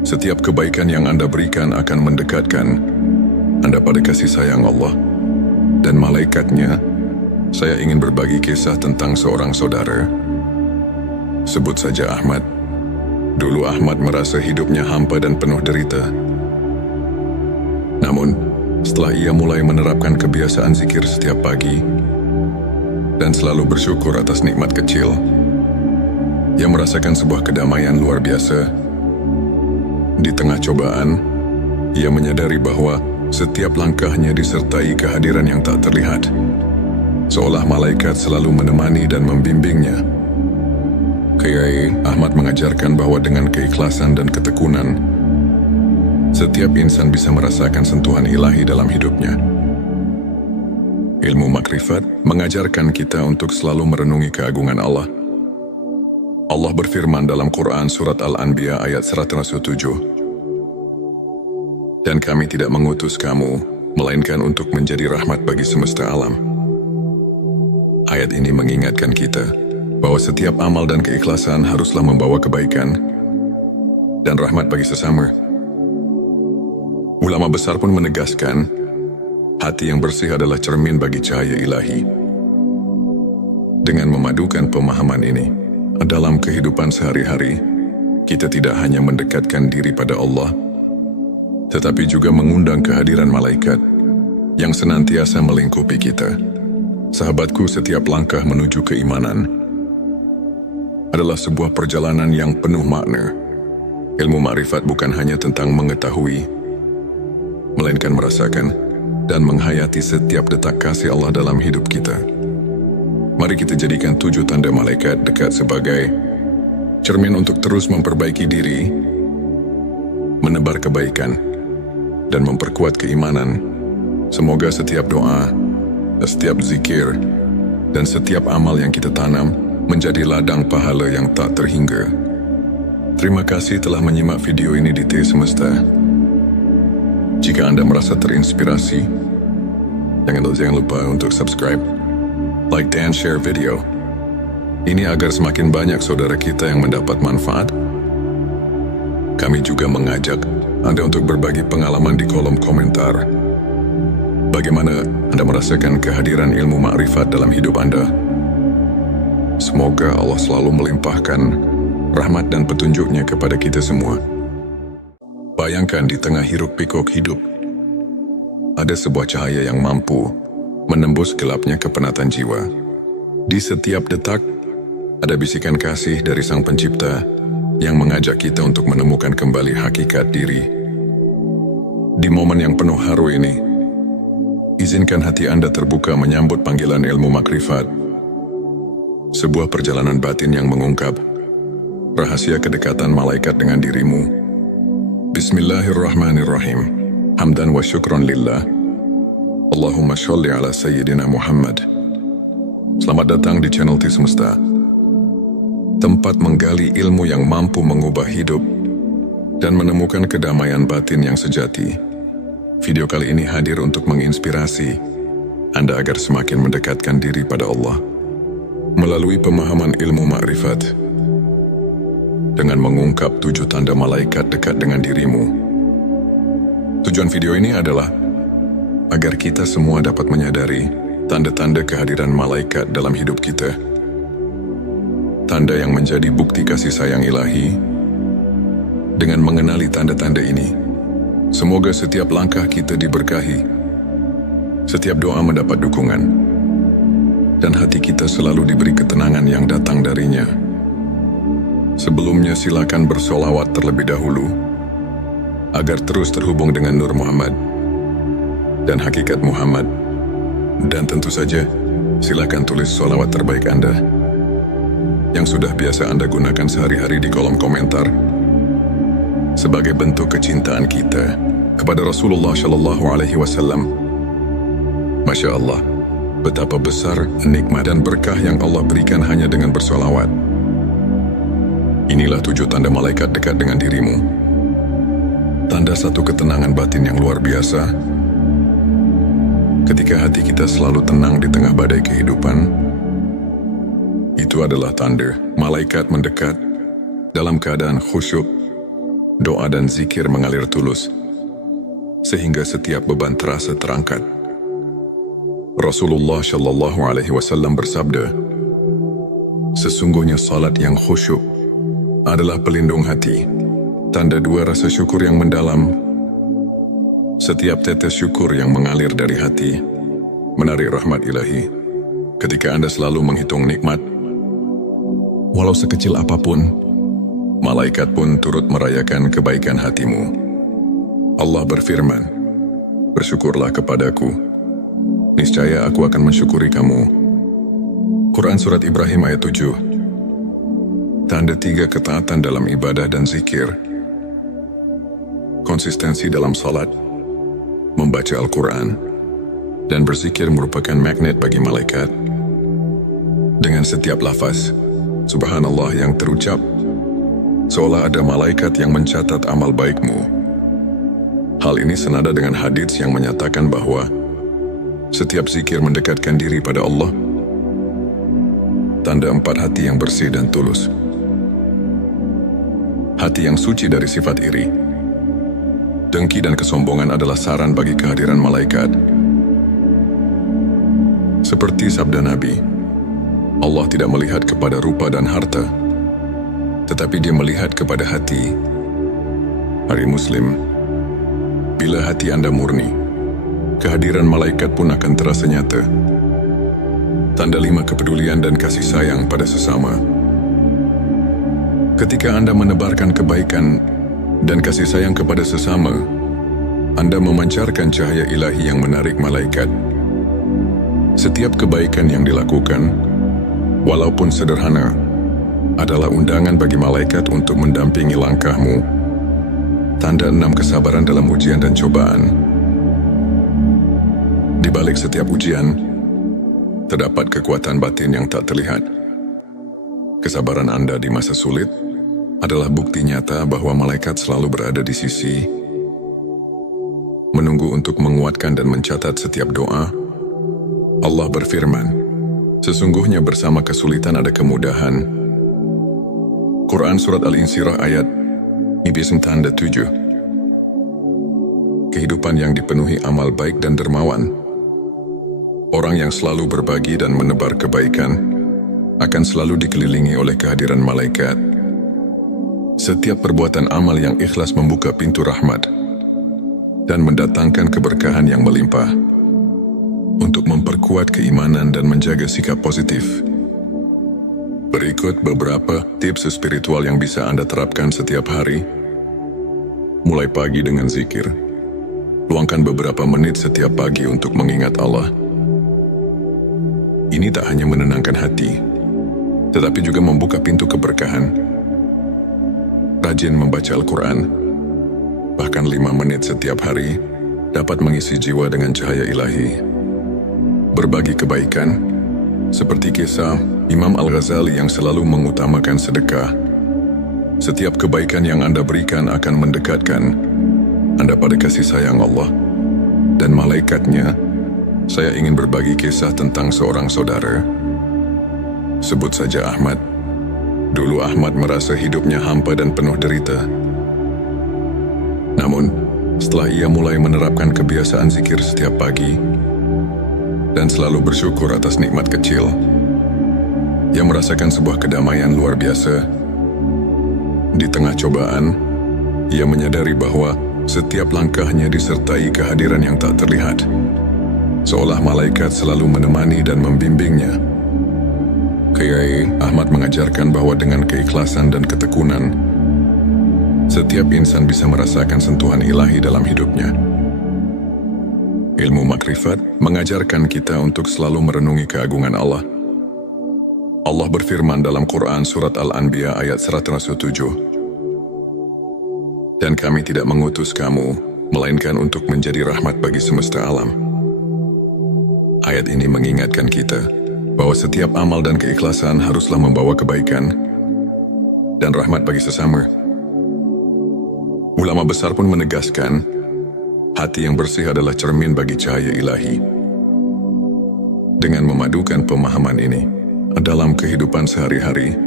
Setiap kebaikan yang Anda berikan akan mendekatkan Anda pada kasih sayang Allah dan malaikatnya. Saya ingin berbagi kisah tentang seorang saudara. Sebut saja Ahmad. Dulu Ahmad merasa hidupnya hampa dan penuh derita. Namun, setelah ia mulai menerapkan kebiasaan zikir setiap pagi dan selalu bersyukur atas nikmat kecil, ia merasakan sebuah kedamaian luar biasa. Di tengah cobaan, ia menyadari bahwa setiap langkahnya disertai kehadiran yang tak terlihat, seolah malaikat selalu menemani dan membimbingnya. Kiai Ahmad mengajarkan bahwa dengan keikhlasan dan ketekunan, setiap insan bisa merasakan sentuhan ilahi dalam hidupnya. Ilmu makrifat mengajarkan kita untuk selalu merenungi keagungan Allah. Allah berfirman dalam Quran Surat Al-Anbiya ayat 107, "Dan kami tidak mengutus kamu, melainkan untuk menjadi rahmat bagi semesta alam." Ayat ini mengingatkan kita bahwa setiap amal dan keikhlasan haruslah membawa kebaikan dan rahmat bagi sesama. Ulama besar pun menegaskan, hati yang bersih adalah cermin bagi cahaya ilahi. Dengan memadukan pemahaman ini dalam kehidupan sehari-hari, kita tidak hanya mendekatkan diri pada Allah, tetapi juga mengundang kehadiran malaikat yang senantiasa melingkupi kita. Sahabatku, setiap langkah menuju keimanan adalah sebuah perjalanan yang penuh makna. Ilmu makrifat bukan hanya tentang mengetahui, melainkan merasakan dan menghayati setiap detak kasih Allah dalam hidup kita. Mari kita jadikan 7 tanda malaikat dekat sebagai cermin untuk terus memperbaiki diri, menebar kebaikan, dan memperkuat keimanan. Semoga setiap doa, setiap zikir, dan setiap amal yang kita tanam menjadi ladang pahala yang tak terhingga. Terima kasih telah menyimak video ini di T Semesta. Jika Anda merasa terinspirasi, jangan lupa untuk subscribe, like, dan share video ini agar semakin banyak saudara kita yang mendapat manfaat. Kami juga mengajak Anda untuk berbagi pengalaman di kolom komentar. Bagaimana Anda merasakan kehadiran ilmu makrifat dalam hidup Anda? Semoga Allah selalu melimpahkan rahmat dan petunjuknya kepada kita semua. Bayangkan di tengah hiruk-pikuk hidup, ada sebuah cahaya yang mampu menembus gelapnya kepenatan jiwa. Di setiap detak, ada bisikan kasih dari Sang Pencipta yang mengajak kita untuk menemukan kembali hakikat diri. Di momen yang penuh haru ini, izinkan hati Anda terbuka menyambut panggilan ilmu makrifat. Sebuah perjalanan batin yang mengungkap rahasia kedekatan malaikat dengan dirimu. Bismillahirrahmanirrahim. Hamdan wa syukron lillah. Allahumma sholli ala sayyidina Muhammad. Selamat datang di channel T Semesta, tempat menggali ilmu yang mampu mengubah hidup dan menemukan kedamaian batin yang sejati. Video kali ini hadir untuk menginspirasi Anda agar semakin mendekatkan diri pada Allah melalui pemahaman ilmu makrifat. Dengan mengungkap 7 tanda malaikat dekat dengan dirimu. Tujuan video ini adalah agar kita semua dapat menyadari tanda-tanda kehadiran malaikat dalam hidup kita. Tanda yang menjadi bukti kasih sayang ilahi. Dengan mengenali tanda-tanda ini, semoga setiap langkah kita diberkahi, setiap doa mendapat dukungan, dan hati kita selalu diberi ketenangan yang datang darinya. Sebelumnya silakan bersolawat terlebih dahulu agar terus terhubung dengan Nur Muhammad dan hakikat Muhammad. Dan tentu saja silakan tulis solawat terbaik Anda yang sudah biasa Anda gunakan sehari-hari di kolom komentar sebagai bentuk kecintaan kita kepada Rasulullah Shallallahu Alaihi Wasallam. Masya Allah, betapa besar nikmat dan berkah yang Allah berikan hanya dengan bersolawat. Inilah 7 tanda malaikat dekat dengan dirimu. Tanda satu ketenangan batin yang luar biasa. Ketika hati kita selalu tenang di tengah badai kehidupan, itu adalah tanda malaikat mendekat dalam keadaan khusyuk, doa dan zikir mengalir tulus, sehingga setiap beban terasa terangkat. Rasulullah Shallallahu Alaihi Wasallam bersabda, "Sesungguhnya salat yang khusyuk adalah pelindung hati, tanda 2 rasa syukur yang mendalam, Setiap tetes syukur yang mengalir dari hati menarik rahmat ilahi. Ketika Anda selalu menghitung nikmat, walau sekecil apapun, malaikat pun turut merayakan kebaikan hatimu. Allah berfirman, "Bersyukurlah kepadaku, niscaya aku akan mensyukuri kamu." Quran Surat Ibrahim ayat 7. Tanda 3 ketaatan dalam ibadah dan zikir. Konsistensi dalam salat, membaca Al-Quran, dan berzikir merupakan magnet bagi malaikat. Dengan setiap lafaz Subhanallah yang terucap, seolah ada malaikat yang mencatat amal baikmu. Hal ini senada dengan hadits yang menyatakan bahwa setiap zikir mendekatkan diri pada Allah. Tanda 4 hati yang bersih dan tulus. Hati yang suci dari sifat iri, dengki dan kesombongan adalah saran bagi kehadiran malaikat. Seperti sabda Nabi, Allah tidak melihat kepada rupa dan harta, tetapi Dia melihat kepada hati. Hari Muslim, bila hati Anda murni, kehadiran malaikat pun akan terasa nyata. Tanda 5 kepedulian dan kasih sayang pada sesama. Ketika Anda menebarkan kebaikan dan kasih sayang kepada sesama, Anda memancarkan cahaya ilahi yang menarik malaikat. Setiap kebaikan yang dilakukan, walaupun sederhana, adalah undangan bagi malaikat untuk mendampingi langkahmu. Tanda 6 kesabaran dalam ujian dan cobaan. Di balik setiap ujian, terdapat kekuatan batin yang tak terlihat. Kesabaran Anda di masa sulit adalah bukti nyata bahwa malaikat selalu berada di sisi, menunggu untuk menguatkan dan mencatat setiap doa. Allah berfirman, "Sesungguhnya bersama kesulitan ada kemudahan." Quran Surat Al-Insyirah ayat 7. Kehidupan yang dipenuhi amal baik dan dermawan. Orang yang selalu berbagi dan menebar kebaikan akan selalu dikelilingi oleh kehadiran malaikat. Setiap perbuatan amal yang ikhlas membuka pintu rahmat dan mendatangkan keberkahan yang melimpah. Untuk memperkuat keimanan dan menjaga sikap positif, berikut beberapa tips spiritual yang bisa Anda terapkan setiap hari. Mulai pagi dengan zikir. Luangkan beberapa menit setiap pagi untuk mengingat Allah. Ini tak hanya menenangkan hati, tetapi juga membuka pintu keberkahan. Rajin membaca Al-Quran, bahkan 5 menit setiap hari, dapat mengisi jiwa dengan cahaya ilahi. Berbagi kebaikan, seperti kisah Imam Al-Ghazali yang selalu mengutamakan sedekah. Setiap kebaikan yang Anda berikan akan mendekatkan Anda pada kasih sayang Allah dan malaikatnya. Saya ingin berbagi kisah tentang seorang saudara. Sebut saja Ahmad. Dulu Ahmad merasa hidupnya hampa dan penuh derita. Namun, setelah ia mulai menerapkan kebiasaan zikir setiap pagi dan selalu bersyukur atas nikmat kecil, ia merasakan sebuah kedamaian luar biasa. Di tengah cobaan, ia menyadari bahwa setiap langkahnya disertai kehadiran yang tak terlihat, seolah malaikat selalu menemani dan membimbingnya. Kiai Ahmad mengajarkan bahwa dengan keikhlasan dan ketekunan, setiap insan bisa merasakan sentuhan ilahi dalam hidupnya. Ilmu makrifat mengajarkan kita untuk selalu merenungi keagungan Allah. Allah berfirman dalam Quran Surat Al-Anbiya ayat 107, "Dan kami tidak mengutus kamu, melainkan untuk menjadi rahmat bagi semesta alam." Ayat ini mengingatkan kita bahwa setiap amal dan keikhlasan haruslah membawa kebaikan dan rahmat bagi sesama. Ulama besar pun menegaskan, hati yang bersih adalah cermin bagi cahaya ilahi. Dengan memadukan pemahaman ini dalam kehidupan sehari-hari,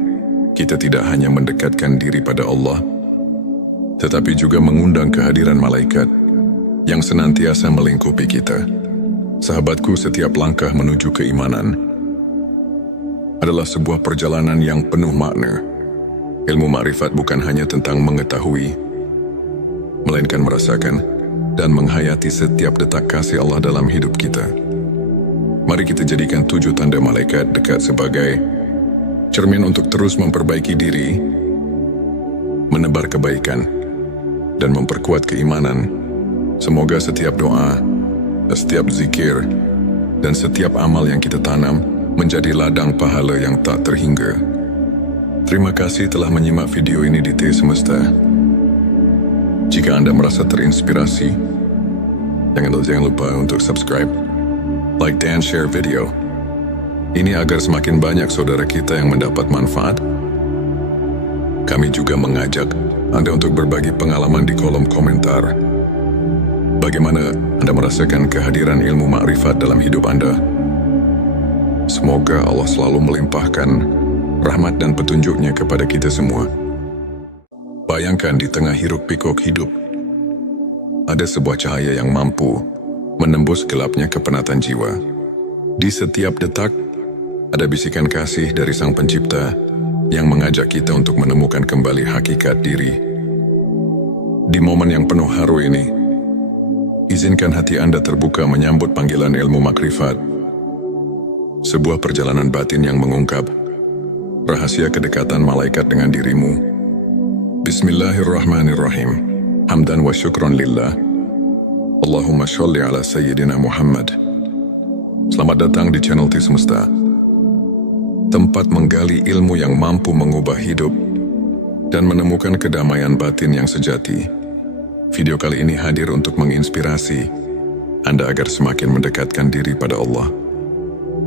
kita tidak hanya mendekatkan diri pada Allah, tetapi juga mengundang kehadiran malaikat yang senantiasa melingkupi kita. Sahabatku, setiap langkah menuju keimanan adalah sebuah perjalanan yang penuh makna. Ilmu makrifat bukan hanya tentang mengetahui, melainkan merasakan. dan menghayati setiap detak kasih Allah dalam hidup kita. Mari kita jadikan 7 tanda malaikat dekat sebagai cermin untuk terus memperbaiki diri, menebar kebaikan, dan memperkuat keimanan. Semoga setiap doa, setiap zikir, dan setiap amal yang kita tanam menjadi ladang pahala yang tak terhingga. Terima kasih telah menyimak video ini di T Semesta. Jika Anda merasa terinspirasi, jangan lupa untuk subscribe, like, dan share video ini agar semakin banyak saudara kita yang mendapat manfaat. Kami juga mengajak Anda untuk berbagi pengalaman di kolom komentar. Bagaimana Anda merasakan kehadiran ilmu makrifat dalam hidup Anda? Semoga Allah selalu melimpahkan rahmat dan petunjuknya kepada kita semua. Bayangkan di tengah hiruk pikuk hidup, ada sebuah cahaya yang mampu menembus gelapnya kepenatan jiwa. Di setiap detak, ada bisikan kasih dari Sang Pencipta yang mengajak kita untuk menemukan kembali hakikat diri. Di momen yang penuh haru ini, izinkan hati Anda terbuka menyambut panggilan ilmu makrifat. Sebuah perjalanan batin yang mengungkap rahasia kedekatan malaikat dengan dirimu. Bismillahirrahmanirrahim. Hamdan wa syukron lillah. Allahumma sholli ala sayyidina Muhammad. Selamat datang di channel T Semesta, tempat menggali ilmu yang mampu mengubah hidup dan menemukan kedamaian batin yang sejati. Video kali ini hadir untuk menginspirasi Anda agar semakin mendekatkan diri pada Allah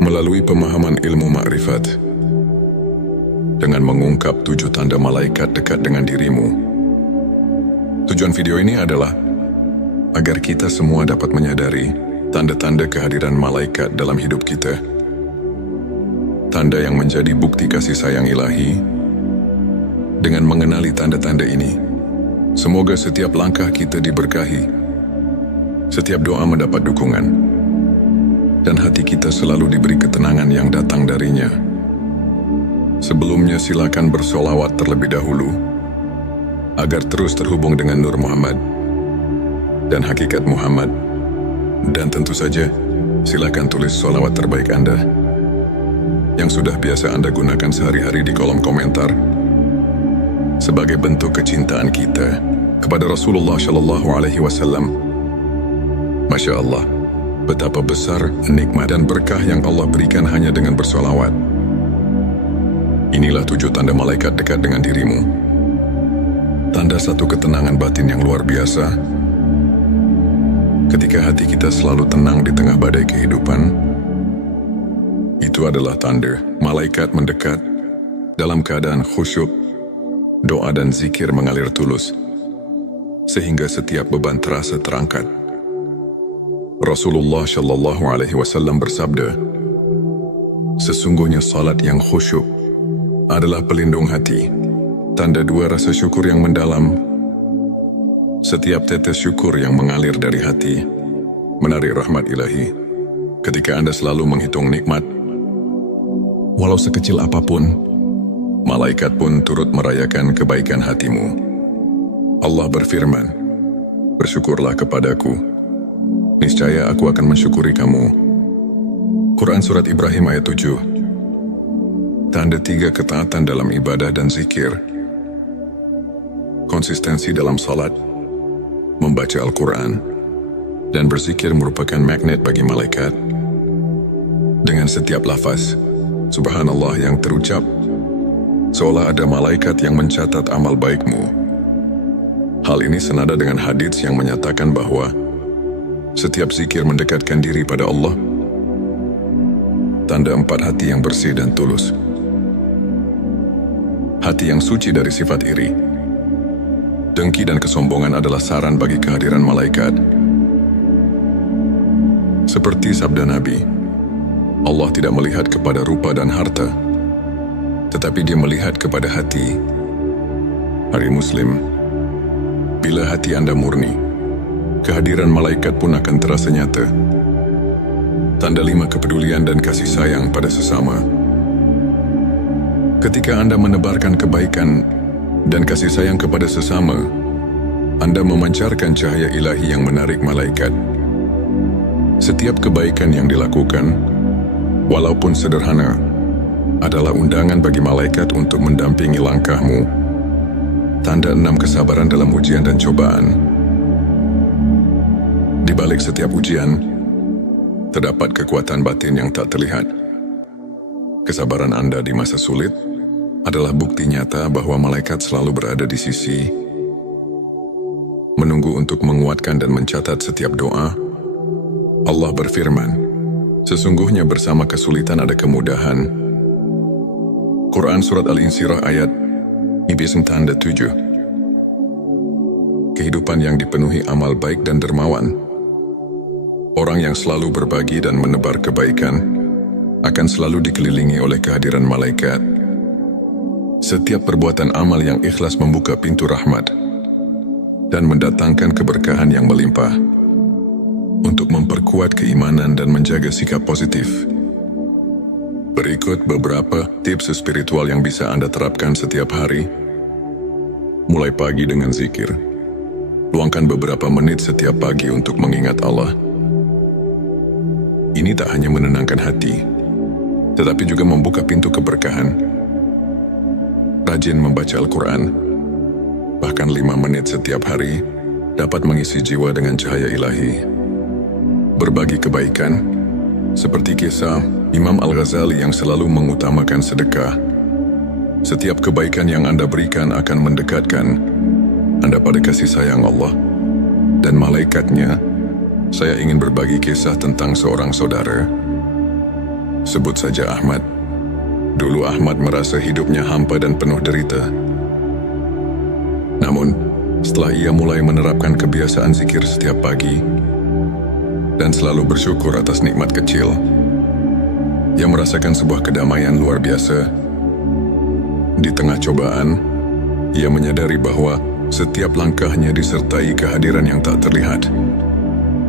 melalui pemahaman ilmu makrifat. Dengan mengungkap 7 tanda malaikat dekat dengan dirimu. Tujuan video ini adalah agar kita semua dapat menyadari tanda-tanda kehadiran malaikat dalam hidup kita. Tanda yang menjadi bukti kasih sayang ilahi. Dengan mengenali tanda-tanda ini, semoga setiap langkah kita diberkahi, setiap doa mendapat dukungan, dan hati kita selalu diberi ketenangan yang datang darinya. Sebelumnya silakan bersolawat terlebih dahulu agar terus terhubung dengan Nur Muhammad dan hakikat Muhammad. Dan tentu saja silakan tulis solawat terbaik Anda yang sudah biasa Anda gunakan sehari-hari di kolom komentar sebagai bentuk kecintaan kita kepada Rasulullah Shallallahu Alaihi Wasallam. Masya Allah, betapa besar nikmat dan berkah yang Allah berikan hanya dengan bersolawat. Inilah 7 tanda malaikat dekat dengan dirimu. Tanda satu ketenangan batin yang luar biasa. Ketika hati kita selalu tenang di tengah badai kehidupan, itu adalah tanda malaikat mendekat dalam keadaan khusyuk, doa dan zikir mengalir tulus, sehingga setiap beban terasa terangkat. Rasulullah Shallallahu Alaihi Wasallam bersabda, sesungguhnya salat yang khusyuk adalah pelindung hati, tanda 2 rasa syukur yang mendalam. Setiap tetes syukur yang mengalir dari hati menarik rahmat ilahi. Ketika Anda selalu menghitung nikmat, walau sekecil apapun, malaikat pun turut merayakan kebaikan hatimu. Allah berfirman, bersyukurlah kepadaku, niscaya aku akan mensyukuri kamu. Quran Surat Ibrahim ayat 7. Tanda 3 ketaatan dalam ibadah dan zikir. Konsistensi dalam salat, membaca Al-Quran, dan berzikir merupakan magnet bagi malaikat. Dengan setiap lafaz Subhanallah yang terucap, seolah ada malaikat yang mencatat amal baikmu. Hal ini senada dengan hadits yang menyatakan bahwa setiap zikir mendekatkan diri pada Allah. Tanda 4 hati yang bersih dan tulus. Hati yang suci dari sifat iri, dengki dan kesombongan adalah saran bagi kehadiran malaikat. Seperti sabda Nabi, Allah tidak melihat kepada rupa dan harta, tetapi Dia melihat kepada hati. Hari Muslim, bila hati Anda murni, kehadiran malaikat pun akan terasa nyata. Tanda 5 kepedulian dan kasih sayang pada sesama. Ketika Anda menebarkan kebaikan dan kasih sayang kepada sesama, Anda memancarkan cahaya ilahi yang menarik malaikat. Setiap kebaikan yang dilakukan, walaupun sederhana, adalah undangan bagi malaikat untuk mendampingi langkahmu. Tanda 6 kesabaran dalam ujian dan cobaan. Di balik setiap ujian, terdapat kekuatan batin yang tak terlihat. Kesabaran Anda di masa sulit adalah bukti nyata bahwa malaikat selalu berada di sisi, menunggu untuk menguatkan dan mencatat setiap doa. Allah berfirman, sesungguhnya bersama kesulitan ada kemudahan. Quran Surat Al-Insyirah ayat 97. Kehidupan yang dipenuhi amal baik dan dermawan. Orang yang selalu berbagi dan menebar kebaikan akan selalu dikelilingi oleh kehadiran malaikat. Setiap perbuatan amal yang ikhlas membuka pintu rahmat dan mendatangkan keberkahan yang melimpah. Untuk memperkuat keimanan dan menjaga sikap positif, berikut beberapa tips spiritual yang bisa Anda terapkan setiap hari. Mulai pagi dengan zikir. Luangkan beberapa menit setiap pagi untuk mengingat Allah. Ini tak hanya menenangkan hati, tetapi juga membuka pintu keberkahan. Rajin membaca Al-Quran, bahkan 5 menit setiap hari, dapat mengisi jiwa dengan cahaya ilahi. Berbagi kebaikan, seperti kisah Imam Al-Ghazali yang selalu mengutamakan sedekah. Setiap kebaikan yang Anda berikan akan mendekatkan Anda pada kasih sayang Allah dan malaikatnya. Saya ingin berbagi kisah tentang seorang saudara. Sebut saja Ahmad. Dulu Ahmad merasa hidupnya hampa dan penuh derita. Namun, setelah ia mulai menerapkan kebiasaan zikir setiap pagi dan selalu bersyukur atas nikmat kecil, ia merasakan sebuah kedamaian luar biasa. Di tengah cobaan, ia menyadari bahwa setiap langkahnya disertai kehadiran yang tak terlihat,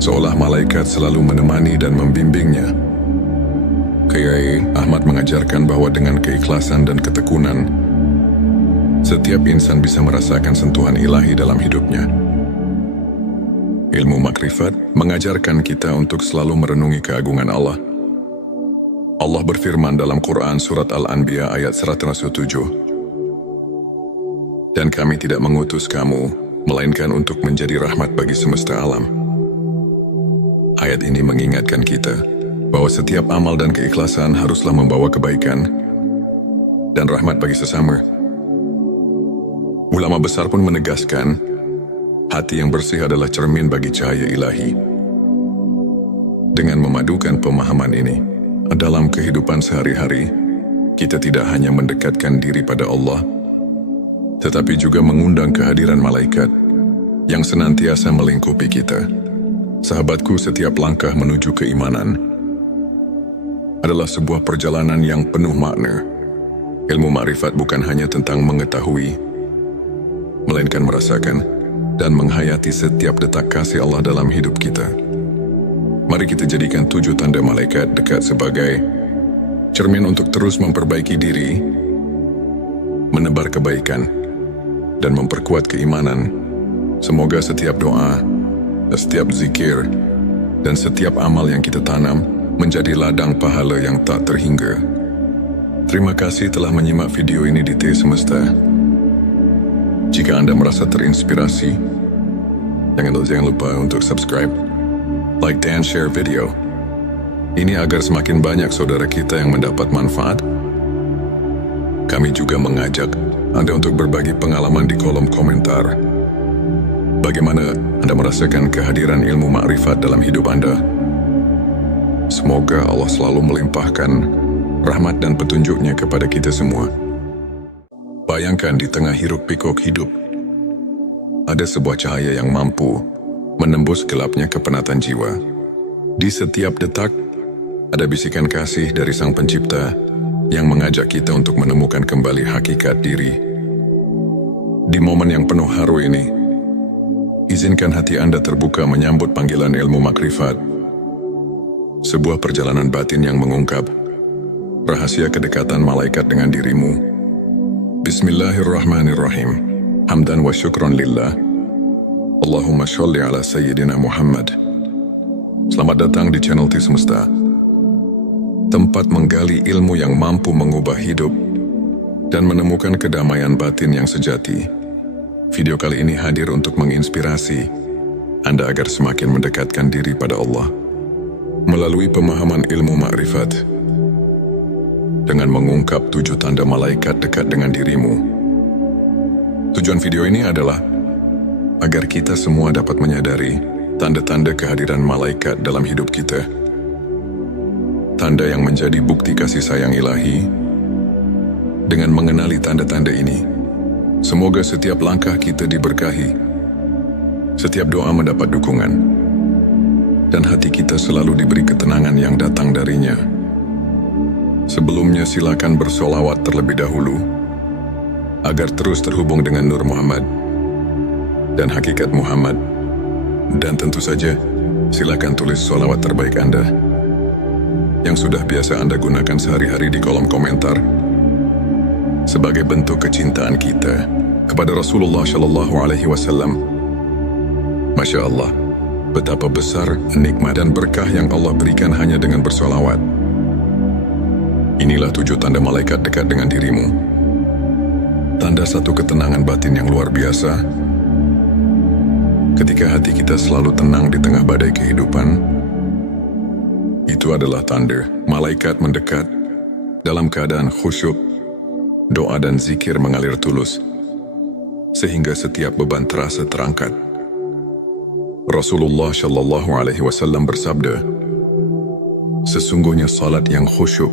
seolah malaikat selalu menemani dan membimbingnya. Kiai Ahmad mengajarkan bahwa dengan keikhlasan dan ketekunan, setiap insan bisa merasakan sentuhan ilahi dalam hidupnya. Ilmu makrifat mengajarkan kita untuk selalu merenungi keagungan Allah. Allah berfirman dalam Quran Surat Al-Anbiya ayat 107, "Dan kami tidak mengutus kamu, melainkan untuk menjadi rahmat bagi semesta alam." Ayat ini mengingatkan kita bahwa setiap amal dan keikhlasan haruslah membawa kebaikan dan rahmat bagi sesama. Ulama besar pun menegaskan, hati yang bersih adalah cermin bagi cahaya ilahi. Dengan memadukan pemahaman ini dalam kehidupan sehari-hari, kita tidak hanya mendekatkan diri pada Allah, tetapi juga mengundang kehadiran malaikat yang senantiasa melingkupi kita. Sahabatku, setiap langkah menuju keimanan adalah sebuah perjalanan yang penuh makna. Ilmu makrifat bukan hanya tentang mengetahui, melainkan merasakan dan menghayati setiap detak kasih Allah dalam hidup kita. Mari kita jadikan 7 tanda malaikat dekat sebagai cermin untuk terus memperbaiki diri, menebar kebaikan, dan memperkuat keimanan. Semoga setiap doa, setiap zikir, dan setiap amal yang kita tanam menjadi ladang pahala yang tak terhingga. Terima kasih telah menyimak video ini di T Semesta. Jika Anda merasa terinspirasi, jangan lupa untuk subscribe, like, dan share video ini agar semakin banyak saudara kita yang mendapat manfaat. Kami juga mengajak Anda untuk berbagi pengalaman di kolom komentar. Bagaimana Anda merasakan kehadiran ilmu makrifat dalam hidup Anda? Semoga Allah selalu melimpahkan rahmat dan petunjuknya kepada kita semua. Bayangkan di tengah hiruk-pikuk hidup, ada sebuah cahaya yang mampu menembus gelapnya kepenatan jiwa. Di setiap detak, ada bisikan kasih dari Sang Pencipta yang mengajak kita untuk menemukan kembali hakikat diri. Di momen yang penuh haru ini, izinkan hati Anda terbuka menyambut panggilan ilmu makrifat. Sebuah perjalanan batin yang mengungkap rahasia kedekatan malaikat dengan dirimu. Bismillahirrahmanirrahim. Hamdan wa syukron lillah. Allahumma sholli ala Sayyidina Muhammad. Selamat datang di channel T Semesta, tempat menggali ilmu yang mampu mengubah hidup dan menemukan kedamaian batin yang sejati. Video kali ini hadir untuk menginspirasi Anda agar semakin mendekatkan diri pada Allah melalui pemahaman ilmu makrifat dengan mengungkap 7 tanda malaikat dekat dengan dirimu. Tujuan video ini adalah agar kita semua dapat menyadari tanda-tanda kehadiran malaikat dalam hidup kita. Tanda yang menjadi bukti kasih sayang ilahi. Dengan mengenali tanda-tanda ini, semoga setiap langkah kita diberkahi, setiap doa mendapat dukungan, dan hati kita selalu diberi ketenangan yang datang darinya. Sebelumnya silakan bersolawat terlebih dahulu, agar terus terhubung dengan Nur Muhammad dan hakikat Muhammad. Dan tentu saja, silakan tulis solawat terbaik Anda yang sudah biasa Anda gunakan sehari-hari di kolom komentar sebagai bentuk kecintaan kita kepada Rasulullah Shallallahu Alaihi Wasallam. Masya Allah, betapa besar nikmat dan berkah yang Allah berikan hanya dengan bersolawat. Inilah 7 tanda malaikat dekat dengan dirimu. Tanda satu ketenangan batin yang luar biasa. Ketika hati kita selalu tenang di tengah badai kehidupan, itu adalah tanda malaikat mendekat dalam keadaan khusyuk, doa dan zikir mengalir tulus, sehingga setiap beban terasa terangkat. Rasulullah Shallallahu Alaihi Wasallam bersabda, sesungguhnya salat yang khusyuk